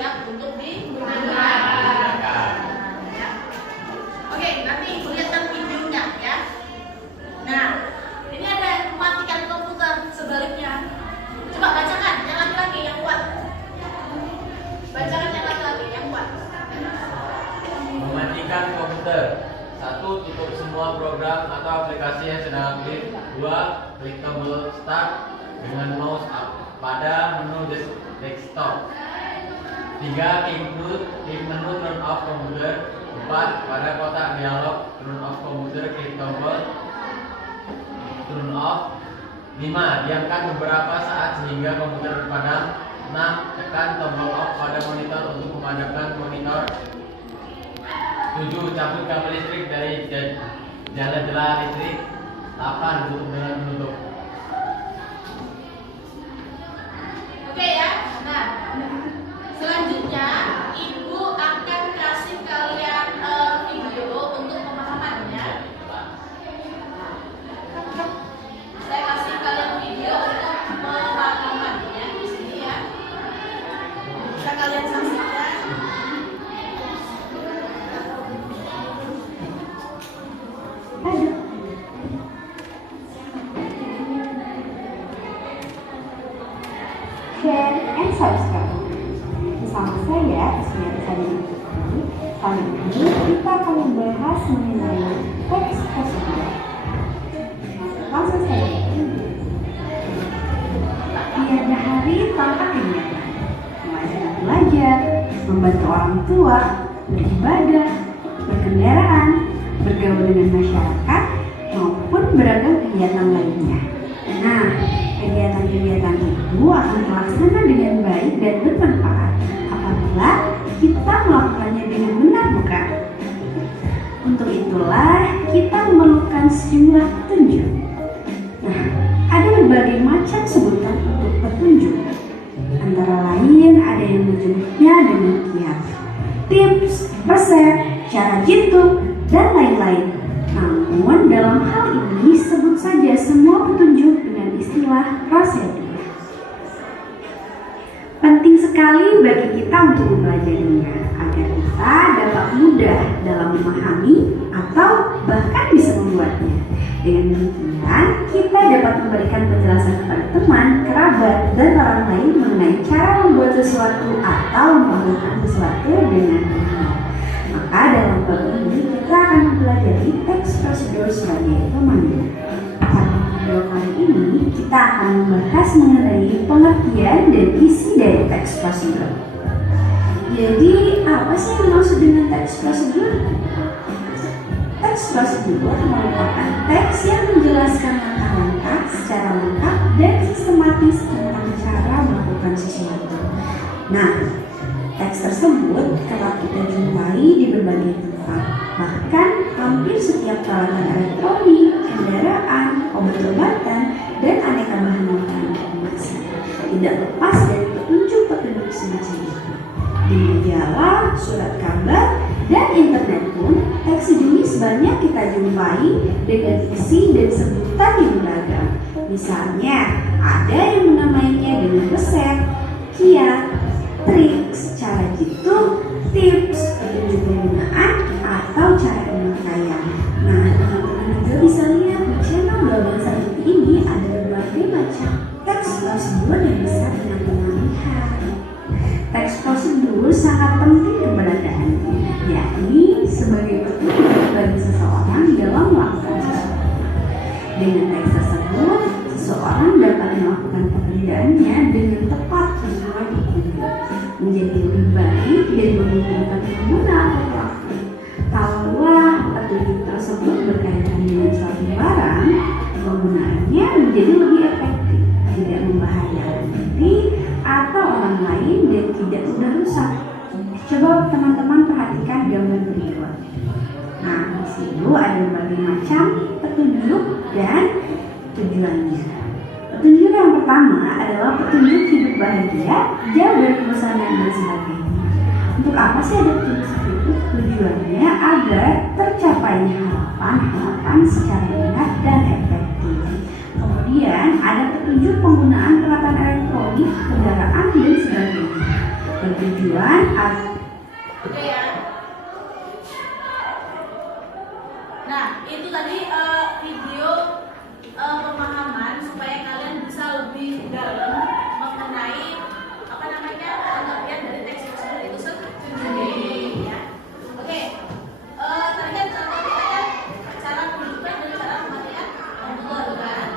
siap untuk digunakan. Ya. Oke, nanti lihatkan videonya ya. Nah, ini ada yang mematikan komputer sebaliknya. Coba bacakan yang laki-laki yang kuat. Bacakan yang laki-laki yang kuat. Mematikan komputer. 1. Tutup semua program atau aplikasi yang sedang aktif. 2. Klik tombol start dengan mouse up pada menu desktop. 3. Klik menu turn off komputer. 4. Pada kotak dialog turn off komputer, klik tombol turn off. 5. Diamkan beberapa saat sehingga komputer padam. 6. Tekan tombol off pada monitor untuk memadamkan monitor. 7. Cabut kabel listrik dari jala-jala listrik. 8. Tutup dengan penutup. Oke ya. Nah, selanjutnya Ibu akan kasih kalian video untuk pemahamannya. Saya kasih kalian video untuk pemahamannya di sini ya. Bisa kalian saksikan. Share and subscribe. Bersama saya, Ismail Sadin. Kali ini kita akan membahas mengenai teks prosedur. Langsung saja. Tiada hari tanpa kegiatan. Mulai dari belajar, membantu orang tua, beribadah, berkendaraan, bergaul dengan masyarakat, maupun beragam kegiatan lainnya. Nah, kegiatan-kegiatan itu akan terlaksana dengan baik dan bermanfaat apabila kita melakukannya dengan benar, bukan? Untuk itulah kita memerlukan sejumlah petunjuk. Nah, ada berbagai macam sebutan untuk petunjuk. Antara lain ada yang menyebutnya demikian: tips, resep, cara jitu, dan lain-lain. Namun dalam hal ini sebut saja semua petunjuk dengan istilah prosedur. Penting sekali bagi kita untuk mempelajarinya agar kita dapat mudah dalam memahami atau bahkan bisa membuatnya. Dengan demikian, kita dapat memberikan penjelasan kepada teman, kerabat, dan orang lain mengenai cara membuat sesuatu atau melakukan sesuatu dengan benar. Maka dalam bab ini kita akan mempelajari teks prosedur sebagai pemandu. Pada video kali ini kita akan membahas mengenai pengertian dan isi dari teks prosedur. Jadi apa sih yang dimaksud dengan teks prosedur? Teks prosedur merupakan teks yang menjelaskan langkah-langkah secara lengkap dan sistematis tentang cara melakukan sesuatu. Nah, teks tersebut kerap kita jumpai di berbagai tempat, bahkan hampir setiap peralatan elektronik, kendaraan, obat-obatan, dan aneka bahan makanan kemasan. Tidak lepas dari petunjuk-petunjuk semacam itu. Di majalah, surat kabar, dan internet pun, teks sejenis banyak kita jumpai dengan isi dan sebutan yang beragam. Misalnya, ada yang menamainya dengan resep, kiat, trik, cara jitu, tips, petunjuk penggunaan, atau cara pemakaian. Nah, teman-teman juga bisa lihat di channel Belajar Seperti ini ada berbagai macam teks prosedur yang bisa teman-teman lihat. Teks prosedur sangat penting keberadaannya, yakni sebagai petunjuk bagi seseorang dalam melakukan sesuatu. Dengan teks tersebut, seseorang dapat melakukan pekerjaannya dengan tepat sesuai petunjuk, menjadi lebih baik dan menguntungkan pengguna atau pelaku. Kalaulah petunjuk tersebut berkaitan dengan suatu barang, penggunaannya menjadi lebih efektif, tidak membahayakan diri atau orang lain dan tidak mudah rusak. Coba teman-teman perhatikan gambar berikut. Nah, di sini ada berbagai macam petunjuk dan tujuannya. Petunjuk yang pertama adalah petunjuk hidup bahagia, jauh dari kebosanan dan sebagainya. Untuk apa sih ada petunjuk seperti itu? Tujuannya agar tercapainya harapan-harapan secara benar dan efektif. Kemudian ada petunjuk penggunaan peralatan elektronik, kendaraan, dan sebagainya. bertujuan Oke ya. Nah, itu tadi video pemahaman supaya kalian bisa lebih dalam mengenai apa namanya pengertian dari teks prosedur itu sendiri ya. Oke. Tadi kan contoh kita kan cara menunjukkan dan cara pemakaian Google kan.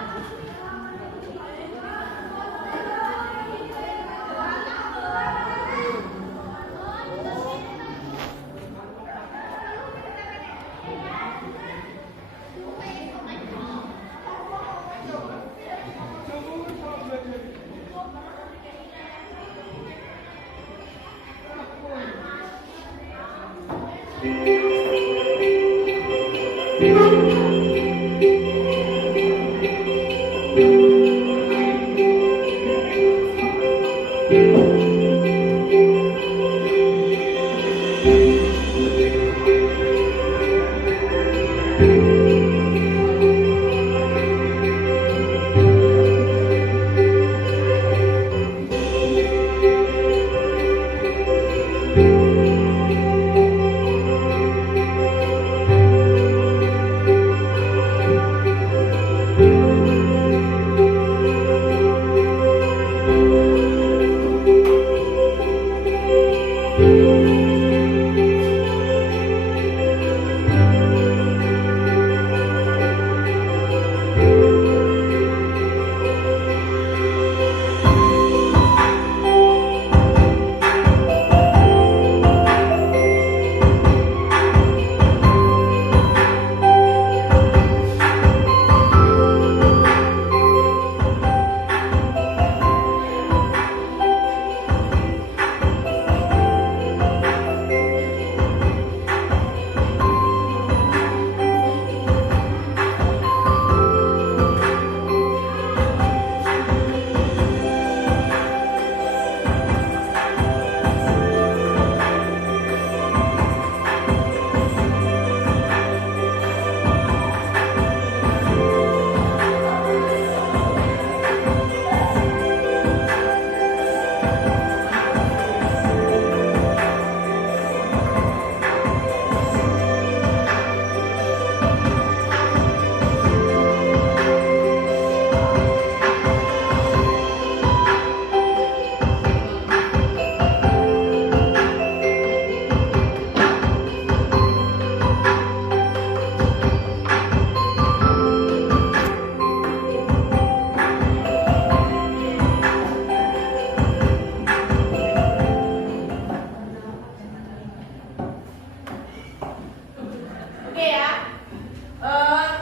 Oke ya,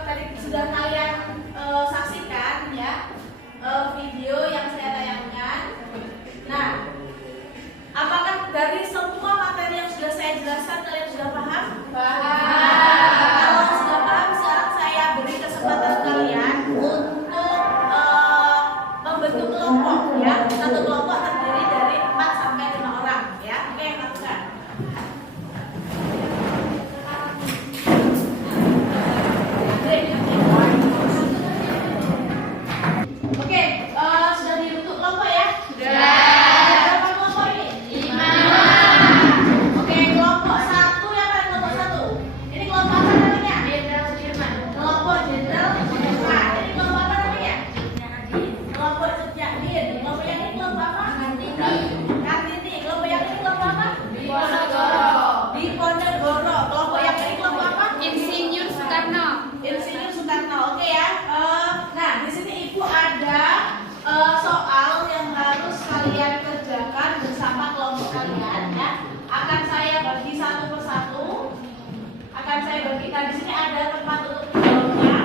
tadi sudah kalian saksikan ya video yang saya tayangkan. Nah, apakah dari semua materi yang sudah saya jelaskan kalian sudah paham? Kalau sudah paham, sekarang saya beri kesempatan kalian untuk membentuk kelompok ya. Satu kelompok terdiri dari 4 sampai 5 orang ya. Oke, lakukan. Oke, sudah dibentuk kelompok ya? Sudah. Ada berapa kelompok ini? 5. Oke, kelompok 1 ya kan? Kelompok 1. Ini kelompok apa namanya? Jenderal Sudirman. Kelompok Jenderal Sudirman. Ini kelompok apa namanya? Kelompok Cutnyahdin. Kelompok yang ini kelompok apa? Kartini. Kelompok yang ini kelompok apa? Diponegoro. Kelompok yang ini kelompok apa? Insinyur Soekarno. Insinyur Soekarno. Oke ya. Nah, di sini Ibu ada soal yang harus kalian kerjakan bersama kelompok kalian ya. Akan saya bagi satu persatu. Akan saya bagikan di sini ada tempat untuk menjawabnya.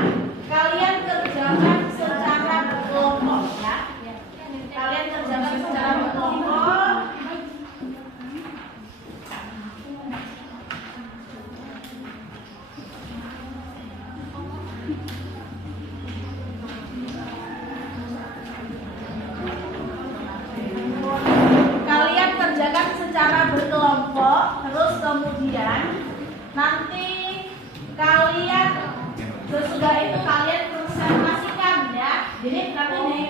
Kalian kerjakan secara berkelompok ya. Kalian kerjakan secara berkelompok. Kalian kerjakan secara berkelompok, terus kemudian nanti kalian sesudah itu kalian presentasikan ya. Jadi nanti nih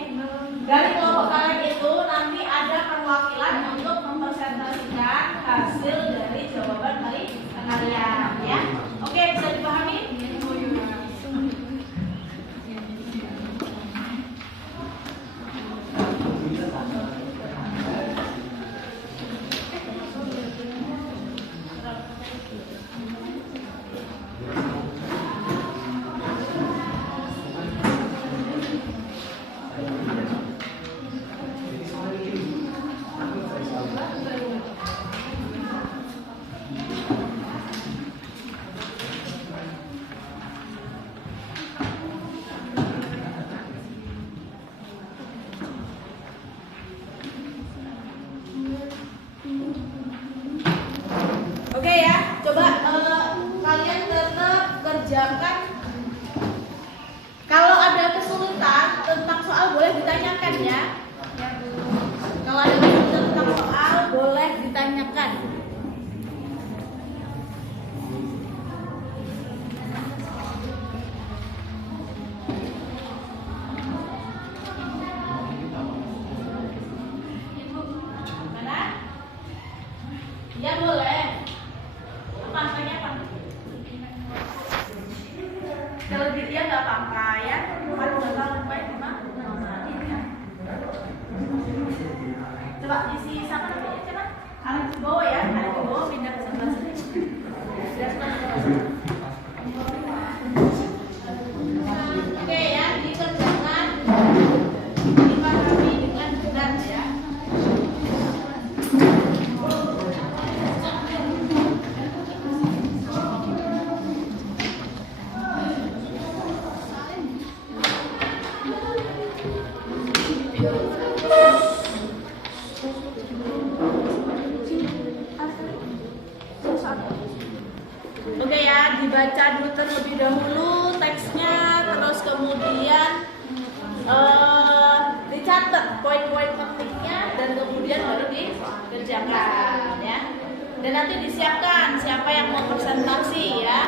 dari kelompok kalian itu nanti ada perwakilan untuk mempresentasikan hasil dari jawaban kalian ya. Oke, bisa dipahami? Oke ya, coba kalian tetap kerjakan. Kalau ada kesulitan tentang soal boleh ditanyakan ya. Kalau ada kesulitan tentang soal boleh ditanyakan. Mana? Ya boleh. Apa angkanya apa? Kalau dia nggak apa-apa ya, kan nggak tahu lupa gimana. Coba isi siapa namanya? Coba Anak Cibowo ya, Anak Cibowo pindah ke sebelah sini. Oke ya, dikerjakan, dipahami dengan benar ya. Oke ya, dibaca dulu terlebih dahulu teksnya, terus kemudian dicatat poin-poin pentingnya dan kemudian baru dikerjakan ya. Dan nanti disiapkan siapa yang mau presentasi ya.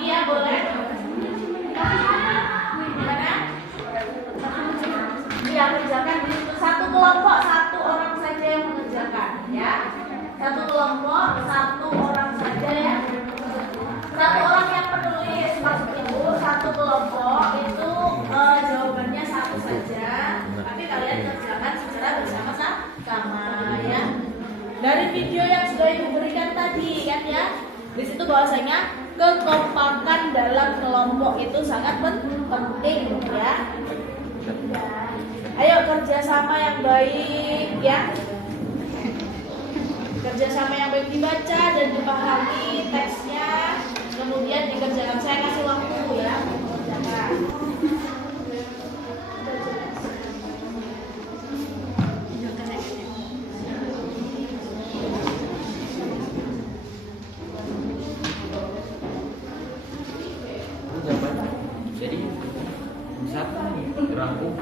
Iya boleh. Gimana? Iya kerjakan di situ. Satu kelompok satu orang saja yang mengerjakan ya. Satu kelompok satu orang saja ya. Satu orang yang penulis maksud itu satu kelompok itu jawabannya satu saja. Tapi kalian kerjakan secara bersama-sama ya. Dari video yang sudah ibu berikan tadi kan ya. Di situ bahwasanya kekompakan dalam kelompok itu sangat penting ya. Ayo kerjasama yang baik ya. Kerjasama yang baik dibaca dan dipahami teksnya, kemudian dikerjakan. Saya kasih waktu ya. Kerjakan. Jadi satu rangkum.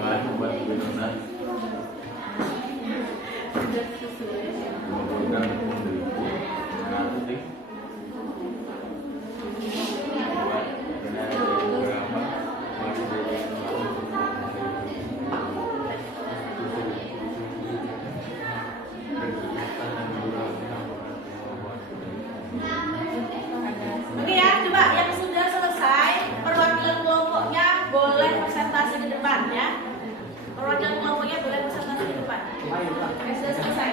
Bahan buat benar. Oke ya, coba yang sudah selesai perwakilan kelompoknya boleh presentasi ke depan ya. Perwakilan kelompoknya boleh presentasi ke depan. Oke, sudah selesai.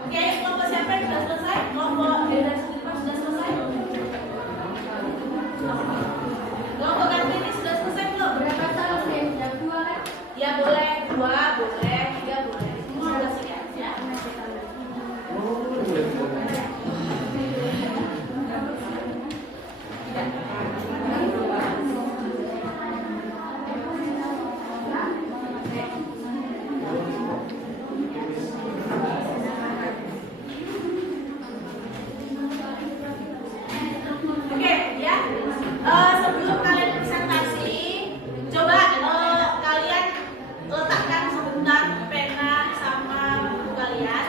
Oke, ayo kelompok siapa yang sudah selesai? Kelompok dari depan sudah selesai? Kelompok Kartini sudah selesai belum? Berapa tahun ya? Jam 2 kan? Ya boleh 2, boleh 3, boleh. Semua sudah siap ya. Oke ya. Sebelum kalian presentasi, coba kalian letakkan sebentar pena sama buku kalian.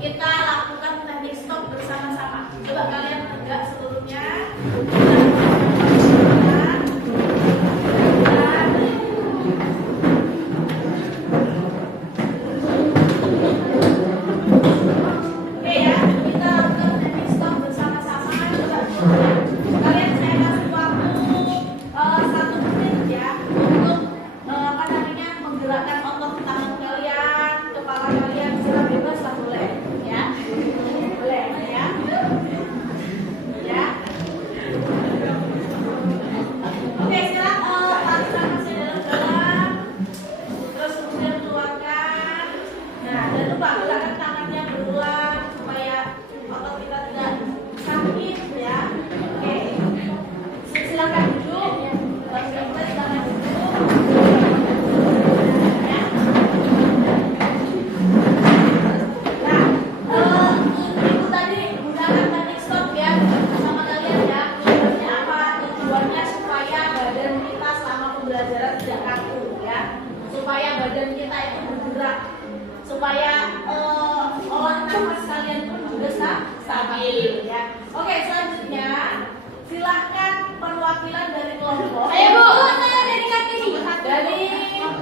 Kita lakukan teknik stop bersama-sama. Coba kalian tegak seluruhnya. Oke ya, kita lakukan teknik stop bersama-sama. Kalian saya kasih waktu 1 menit ya untuk menggerakkan otot tangan kalian, kepala kalian secara bebas lah boleh ya, boleh ya, ya. Oke sekarang tarik nafasnya dalam-dalam, terus kemudian keluarkan. Nah jangan lupa gerakan tangannya berulang supaya otot kita tidak sakit ya. Oke, silakan duduk. Silakan duduk. Ya. Nah, ibu tadi gunakan teknik stop ya sama kalian ya. Tujuannya apa? Tujuannya supaya badan kita selama pembelajaran tidak kaku ya. Supaya badan kita itu bergerak. Supaya olah nafas kalian pun juga stabil ya. Oke, selanjutnya silahkan perwakilan dari kelompok. Ayo Bu, saya dari Kartini. Dari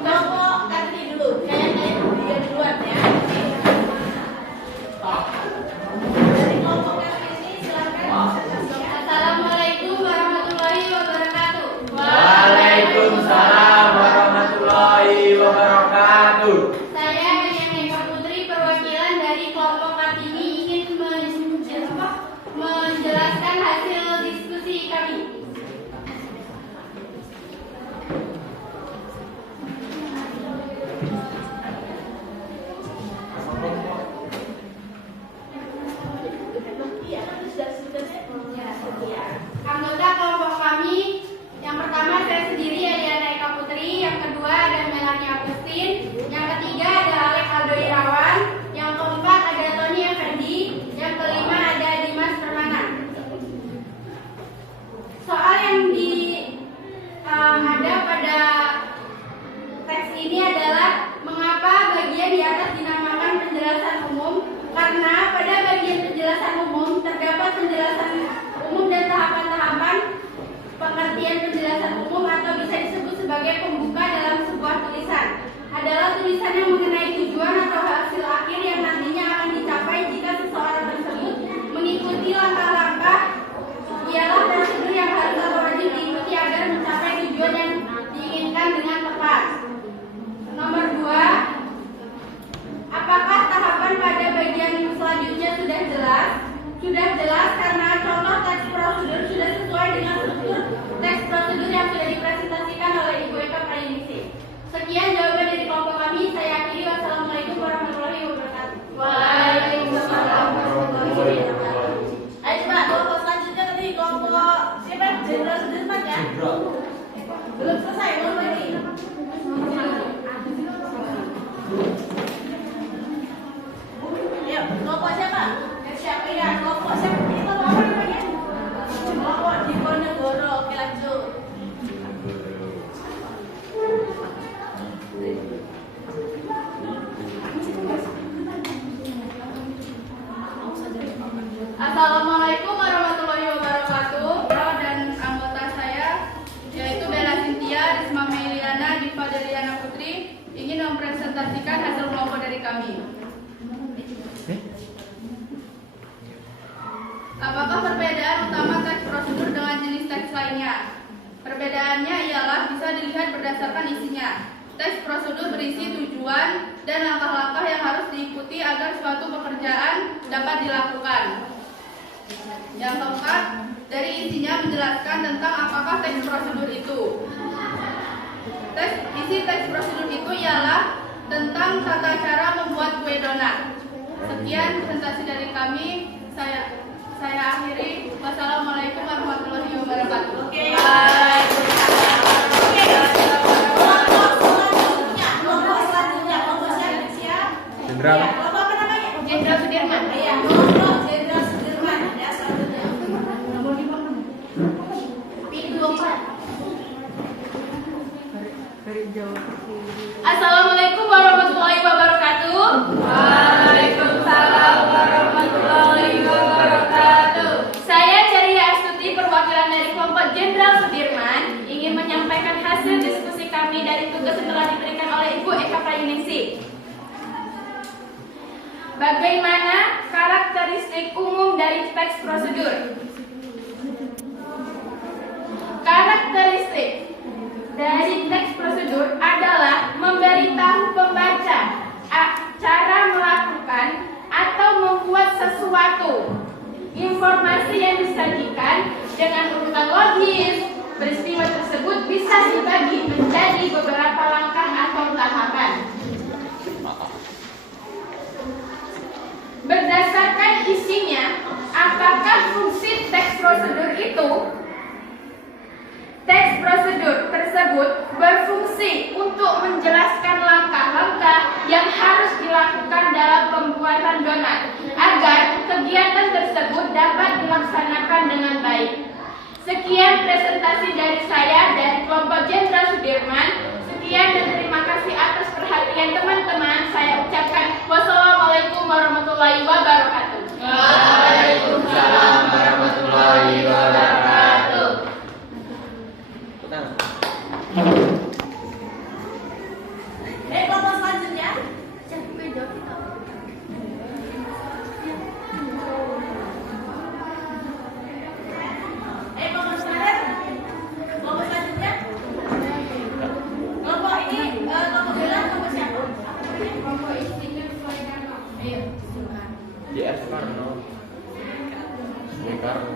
kelompok Kartini dulu. Kalian dia duluan ya. Dari kelompok Kartini silahkan presentasi. Assalamualaikum warahmatullahi wabarakatuh. Waalaikumsalam warahmatullahi wabarakatuh. Saya Danian Eka Putri, perwakilan dari kelompok Kartini ingin menjelaskan hasil diskusi kami. Iya, kan sudah ya. Anggota kelompok kami, yang pertama saya sendiri Eliana Eka Putri, yang kedua ada Melanie Agustin, yang ketiga ada Alek Aldo Irawan, yang keempat ada Tony Effendi, yang kelima ada Dimas Permana. Soal yang ada pada teks ini adalah mengapa bagian di atas dinamakan penjelasan umum, karena pada bagian penjelasan umum terdapat penjelasan umum dan tahapan-tahapan pengertian penjelasan umum atau bisa disebut sebagai pembuka dalam sebuah tulisan. Adalah tulisan yang mengenai tujuan atau hasil akhir yang nantinya akan dicapai jika Kelompok siapa? Siapa ya? Kelompok siapa? Ini kelompok apa namanya? Kelompok Diponegoro. Oke, lanjut. Assalamualaikum warahmatullahi wabarakatuh. Dan anggota saya yaitu Bella Cynthia Risma Meiliana Diva Deliana Putri ingin mempresentasikan hasil kelompok dari kami. Apakah perbedaan utama teks prosedur dengan jenis teks lainnya? Perbedaannya ialah bisa dilihat berdasarkan isinya. Teks prosedur berisi tujuan dan langkah-langkah yang harus diikuti agar suatu pekerjaan dapat dilakukan. Yang keempat, dari isinya menjelaskan tentang apakah teks prosedur itu. Isi teks prosedur itu ialah tentang tata cara membuat kue donat. Sekian presentasi dari kami. Saya akhiri. Wassalamualaikum warahmatullahi wabarakatuh. Oke. Oke. Kelompok selanjutnya siapa? Jenderal. Kelompok apa namanya? Jenderal Sudirman. Iya, kelompok Jenderal Sudirman. Ya, selanjutnya. Assalamualaikum warahmatullahi wabarakatuh. Waalaikumsalam warahmatullahi wabarakatuh. Saya Ceria Astuti, perwakilan dari kelompok Jenderal Sudirman, ingin menyampaikan hasil diskusi kami dari tugas yang telah diberikan oleh Ibu Eka Prayuningsih. Bagaimana karakteristik umum dari teks prosedur? Karakteristik dari teks prosedur adalah memberitahu pembaca cara melakukan atau membuat sesuatu. Informasi yang disajikan dengan urutan logis, peristiwa tersebut bisa dibagi menjadi beberapa langkah atau tahapan. Berdasarkan isinya, apakah fungsi teks prosedur itu? Teks prosedur tersebut berfungsi untuk menjelaskan langkah-langkah yang harus dilakukan dalam pembuatan donat agar kegiatan tersebut dapat dilaksanakan dengan baik. Sekian presentasi dari saya dari kelompok Jenderal Sudirman. Sekian dan terima kasih atas perhatian teman-teman. Saya ucapkan wassalamualaikum warahmatullahi wabarakatuh. Waalaikumsalam warahmatullahi wabarakatuh. Kelompok selanjutnya. Kelompok selanjutnya. Kelompok ini kelompok Bella, kelompok siapa? Kelompok istimewa Soekarno. Ayo, silakan. JR Soekarno. Soekarno.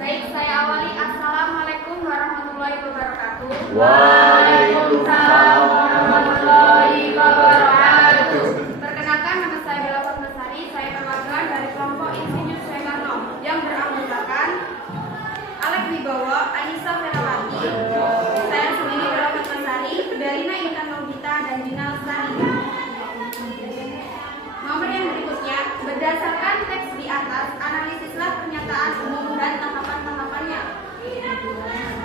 Baik, saya awali. Assalamualaikum warahmatullahi wabarakatuh. Waalaikumsalam warahmatullahi wabarakatuh. Perkenalkan, nama saya Bella Fatmasari. Saya perwakilan dari kelompok Insinyur Soekarno yang beranggotakan Alek Wibowo, Anissa Ferawati, saya sendiri Bella Fatmasari, Berlina Intan Novita, dan Dina Lestari. Nomor yang berikutnya, berdasarkan teks di atas, analisislah pernyataan umum dan tahapan-tahapannya.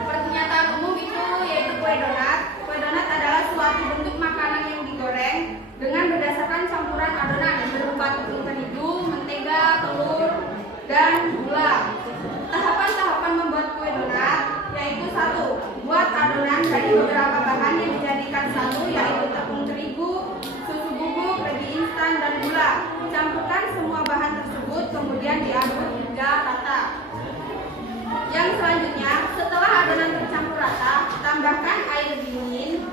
Pernyataan umum itu yaitu kue donat. Kue donat adalah suatu bentuk makanan yang digoreng dengan berdasarkan campuran adonan berupa tepung terigu, mentega, telur, dan gula. Tahapan-tahapan membuat kue donat yaitu 1. Buat adonan dari beberapa bahan yang dijadikan satu, yaitu tepung terigu, susu bubuk, ragi instan, dan gula. Campurkan semua bahan tersebut, kemudian diaduk hingga rata. Yang selanjutnya, setelah adonan tercampur rata, tambahkan air dingin.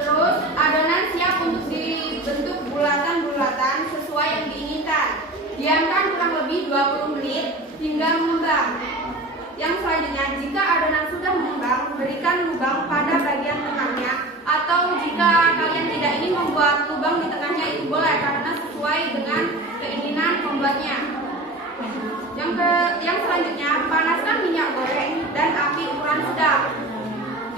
Terus adonan siap untuk dibentuk bulatan-bulatan sesuai yang diinginkan. Diamkan kurang lebih 20 menit hingga mengembang. Yang selanjutnya, jika adonan sudah mengembang, berikan lubang pada bagian tengahnya, atau jika kalian tidak ingin membuat lubang di tengahnya itu boleh, karena sesuai dengan keinginan pembuatnya.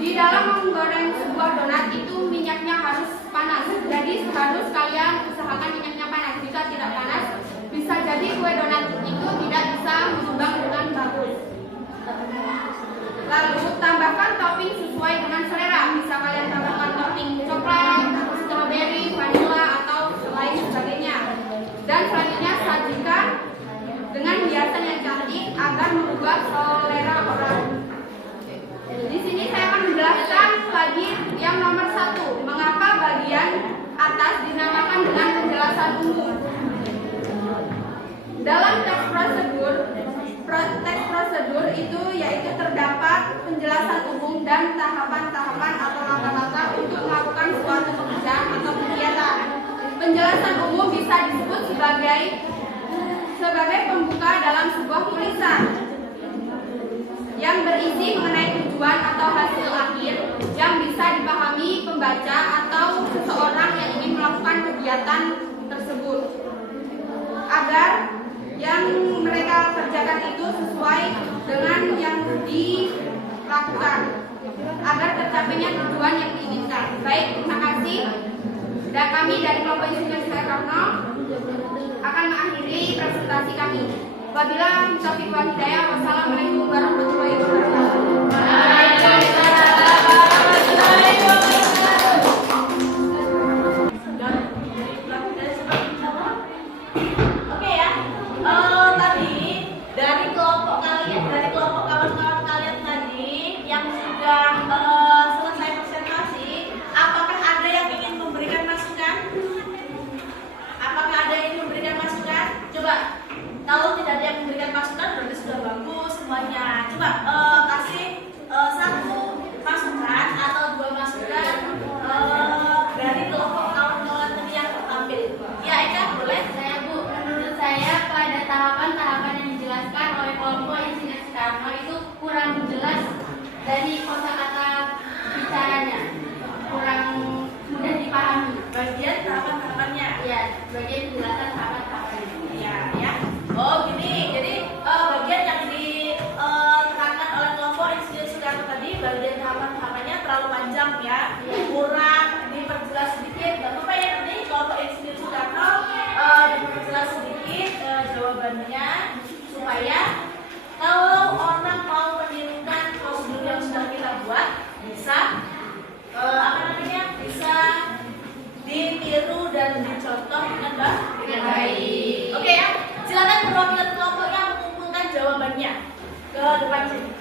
Di dalam menggoreng sebuah donat itu minyaknya harus panas. Jadi harus kalian usahakan minyaknya panas. Jika tidak panas, bisa jadi kue donat itu tidak bisa mengembang dengan bagus. Lalu tambahkan topping sesuai dengan selera. Bisa kalian tambahkan topping coklat, stroberi, vanila atau lain sebagainya. Dan selanjutnya sajikan dengan hiasan yang cantik agar mengubah selera orang. Di sini saya akan menjelaskan lagi yang nomor 1, mengapa bagian atas dinamakan dengan penjelasan umum. Dalam teks prosedur itu yaitu terdapat penjelasan umum dan tahapan-tahapan atau langkah-langkah untuk melakukan suatu pekerjaan atau kegiatan. Penjelasan umum bisa disebut sebagai pembuka dalam sebuah tulisan yang berisi mengenai tujuan atau hasil akhir yang bisa dipahami pembaca atau seseorang yang ingin melakukan kegiatan tersebut, agar yang mereka kerjakan itu sesuai dengan yang dilakukan, agar tercapainya tujuan yang diinginkan. Baik, terima kasih. Dan kami dari kelompok Insinyur Soekarno akan mengakhiri presentasi kami. Wabillahi taufiq wal hidayah. Wassalamualaikum warahmatullahi wabarakatuh. Oke ya, tadi dari kelompok kawan-kawan kalian tadi yang sudah selesai presentasi, apakah ada yang ingin memberikan masukan? Apakah ada yang ingin memberikan masukan? Coba, kalau tidak ada yang memberikan masukan berarti sudah bagus semuanya. Coba kasih satu masukan atau dua masukan dari kelompok kawan-kawan tadi yang tertampil. Ya Eka, boleh? Saya Bu, menurut saya pada tahapan-tahapan yang dijelaskan oleh kelompok Insinyur Soekarno itu kurang jelas dari kosakata bicaranya, kurang mudah dipahami. Bagian tahapan-tahapannya. Ya, bagian penjelasan tahapan-tahapannya. Ya. Oh gini, jadi bagian yang diterangkan oleh kelompok Insinyur Soekarno tadi, bagian tahapan-tahapannya terlalu panjang ya, kurang diperjelas sedikit. Gak apa-apa ya, nanti kelompok Insinyur Soekarno diperjelas sedikit jawabannya, supaya kalau orang mau menirukan prosedur yang sudah kita buat bisa bisa ditiru dan dicontoh dengan baik. Oke ya, silakan perwakilan kelompoknya mengumpulkan jawabannya ke depan sini.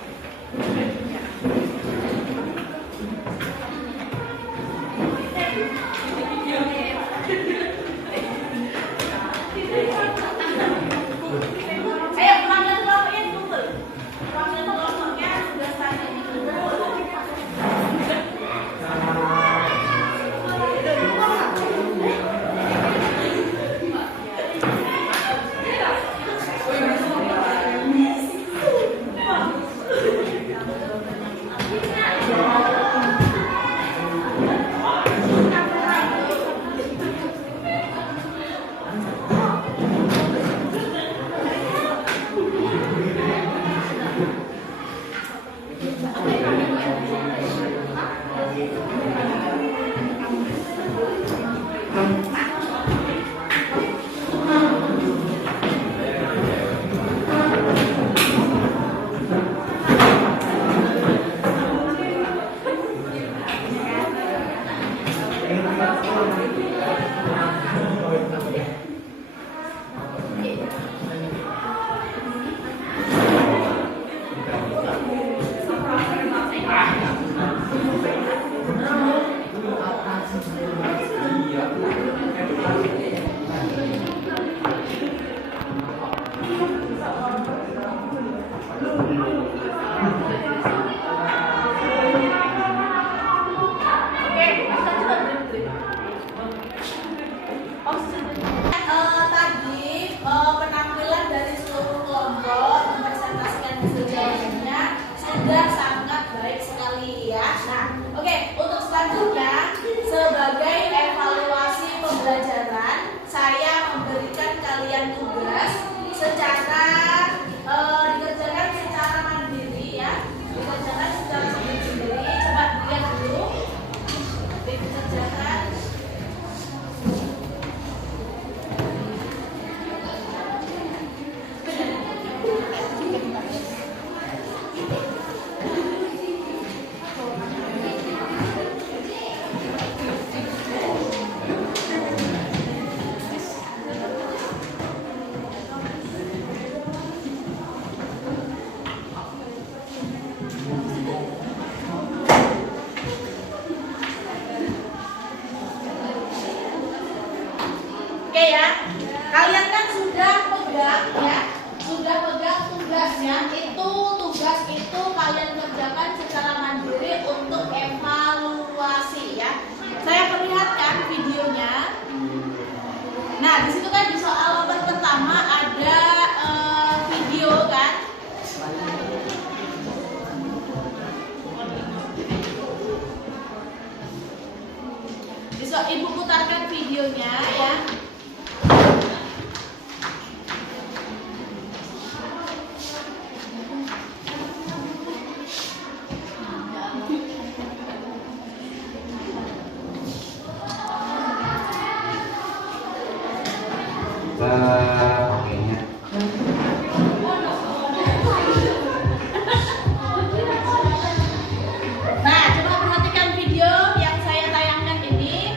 ya. Tugas itu kalian kerjakan secara mandiri untuk evaluasi ya. Saya perlihatkan videonya. Nah, di situ kan di soal nomor pertama ada video kan. Ibu putarkan videonya ya. pakainya. Nah, coba perhatikan video yang saya tayangkan ini.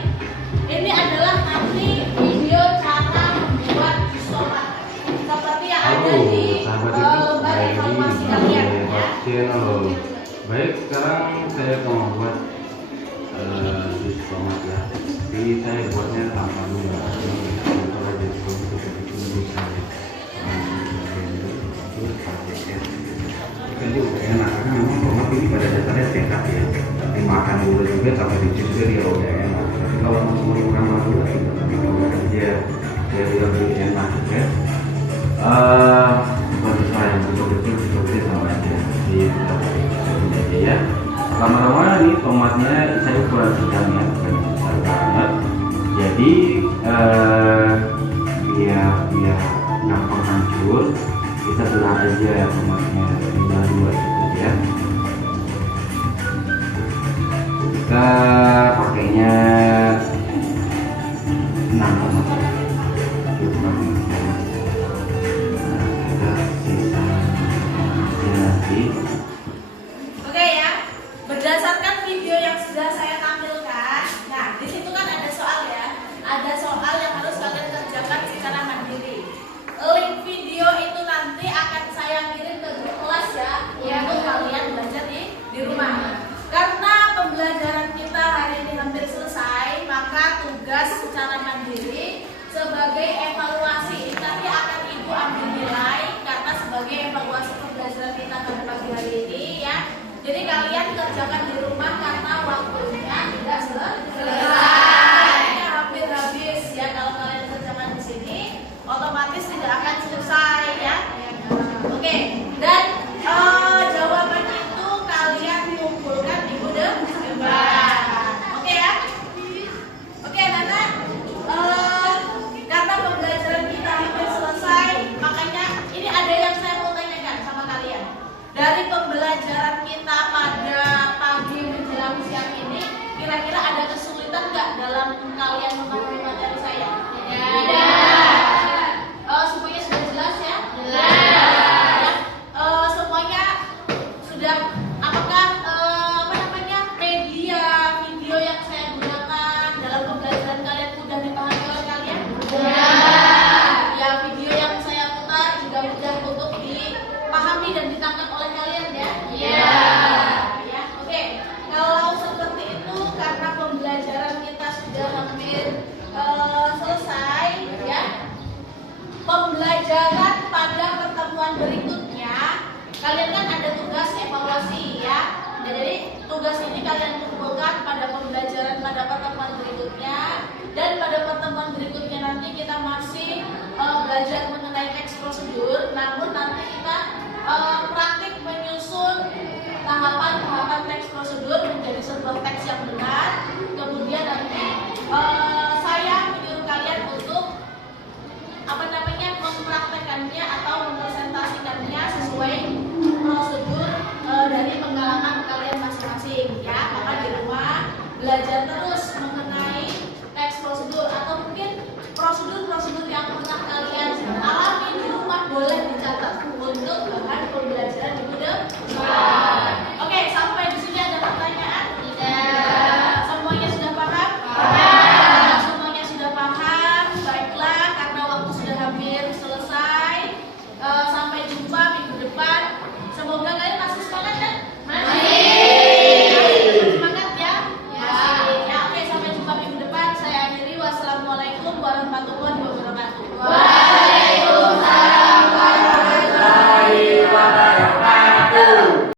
Ini adalah nanti video cara membuat isoman seperti yang ada di lembar evaluasi kalian ya. Channel. Baik, sekarang saya akan membuat isoman ya. Tapi saya buatnya tanpa dulu. Kalau jadi seperti itu bisa. Kan juga enak karena memang tomat ini pada dasarnya sehat ya. Tapi makan dulu juga sampai dicuci juga dia udah enak. Tapi kalau mau menggunakan madu aja dia lebih enak ya. Bagi saya yang betul-betul seperti sama aja di aja ya. Lama-lama nih tomatnya saya ukuran sedang ya, bukan besar banget. Jadi biar gampang hancur, kita belah aja tomatnya, tinggal 2 cukup ya. Kita pakainya 6 tomat. Cukup kita sisa nanti. Oke ya, berdasarkan video yang sudah saya tampilkan, nah di situ kan ada soal ya, ada soal yang harus kalian kerjakan secara mandiri. Link video itu nanti akan saya kirim ke grup kelas ya, untuk kalian belajar di rumah. Karena pembelajaran kita hari ini hampir selesai, maka tugas secara mandiri sebagai evaluasi tapi akan ibu ambil nilai karena sebagai evaluasi pembelajaran kita pada pagi hari ini ya. Jadi kalian kerjakan di rumah karena waktunya tidak selesai. Hampir habis ya, kalau kalian kerjakan di sini otomatis tidak akan selesai ya. Oke, dan jawaban itu kalian kumpulkan di depan. Oke ya. Oke, Nana. Karena pembelajaran kita hampir selesai, makanya ini ada yang saya mau tanyakan sama kalian. Dari pembelajaran kita pada pagi menjelang siang ini, kira-kira ada kesulitan nggak dalam kalian memahami materi saya? Tidak. Semuanya sudah jelas ya? Jelas. Semuanya sudah. Apakah media video yang saya gunakan dalam pembelajaran kalian mudah dipahami oleh kalian? Ya, video yang saya putar juga mudah untuk dipahami dan ditangkap oleh kalian ya? Iya. Ya, oke. Kalau seperti itu karena pembelajaran kita sudah hampir selesai ya. Pembelajaran pada pertemuan berikutnya, kalian kan ada tugas evaluasi ya. Nah, jadi tugas ini kalian kumpulkan pada pembelajaran pada pertemuan berikutnya, dan pada pertemuan berikutnya nanti kita masih belajar mengenai teks prosedur, namun nanti kita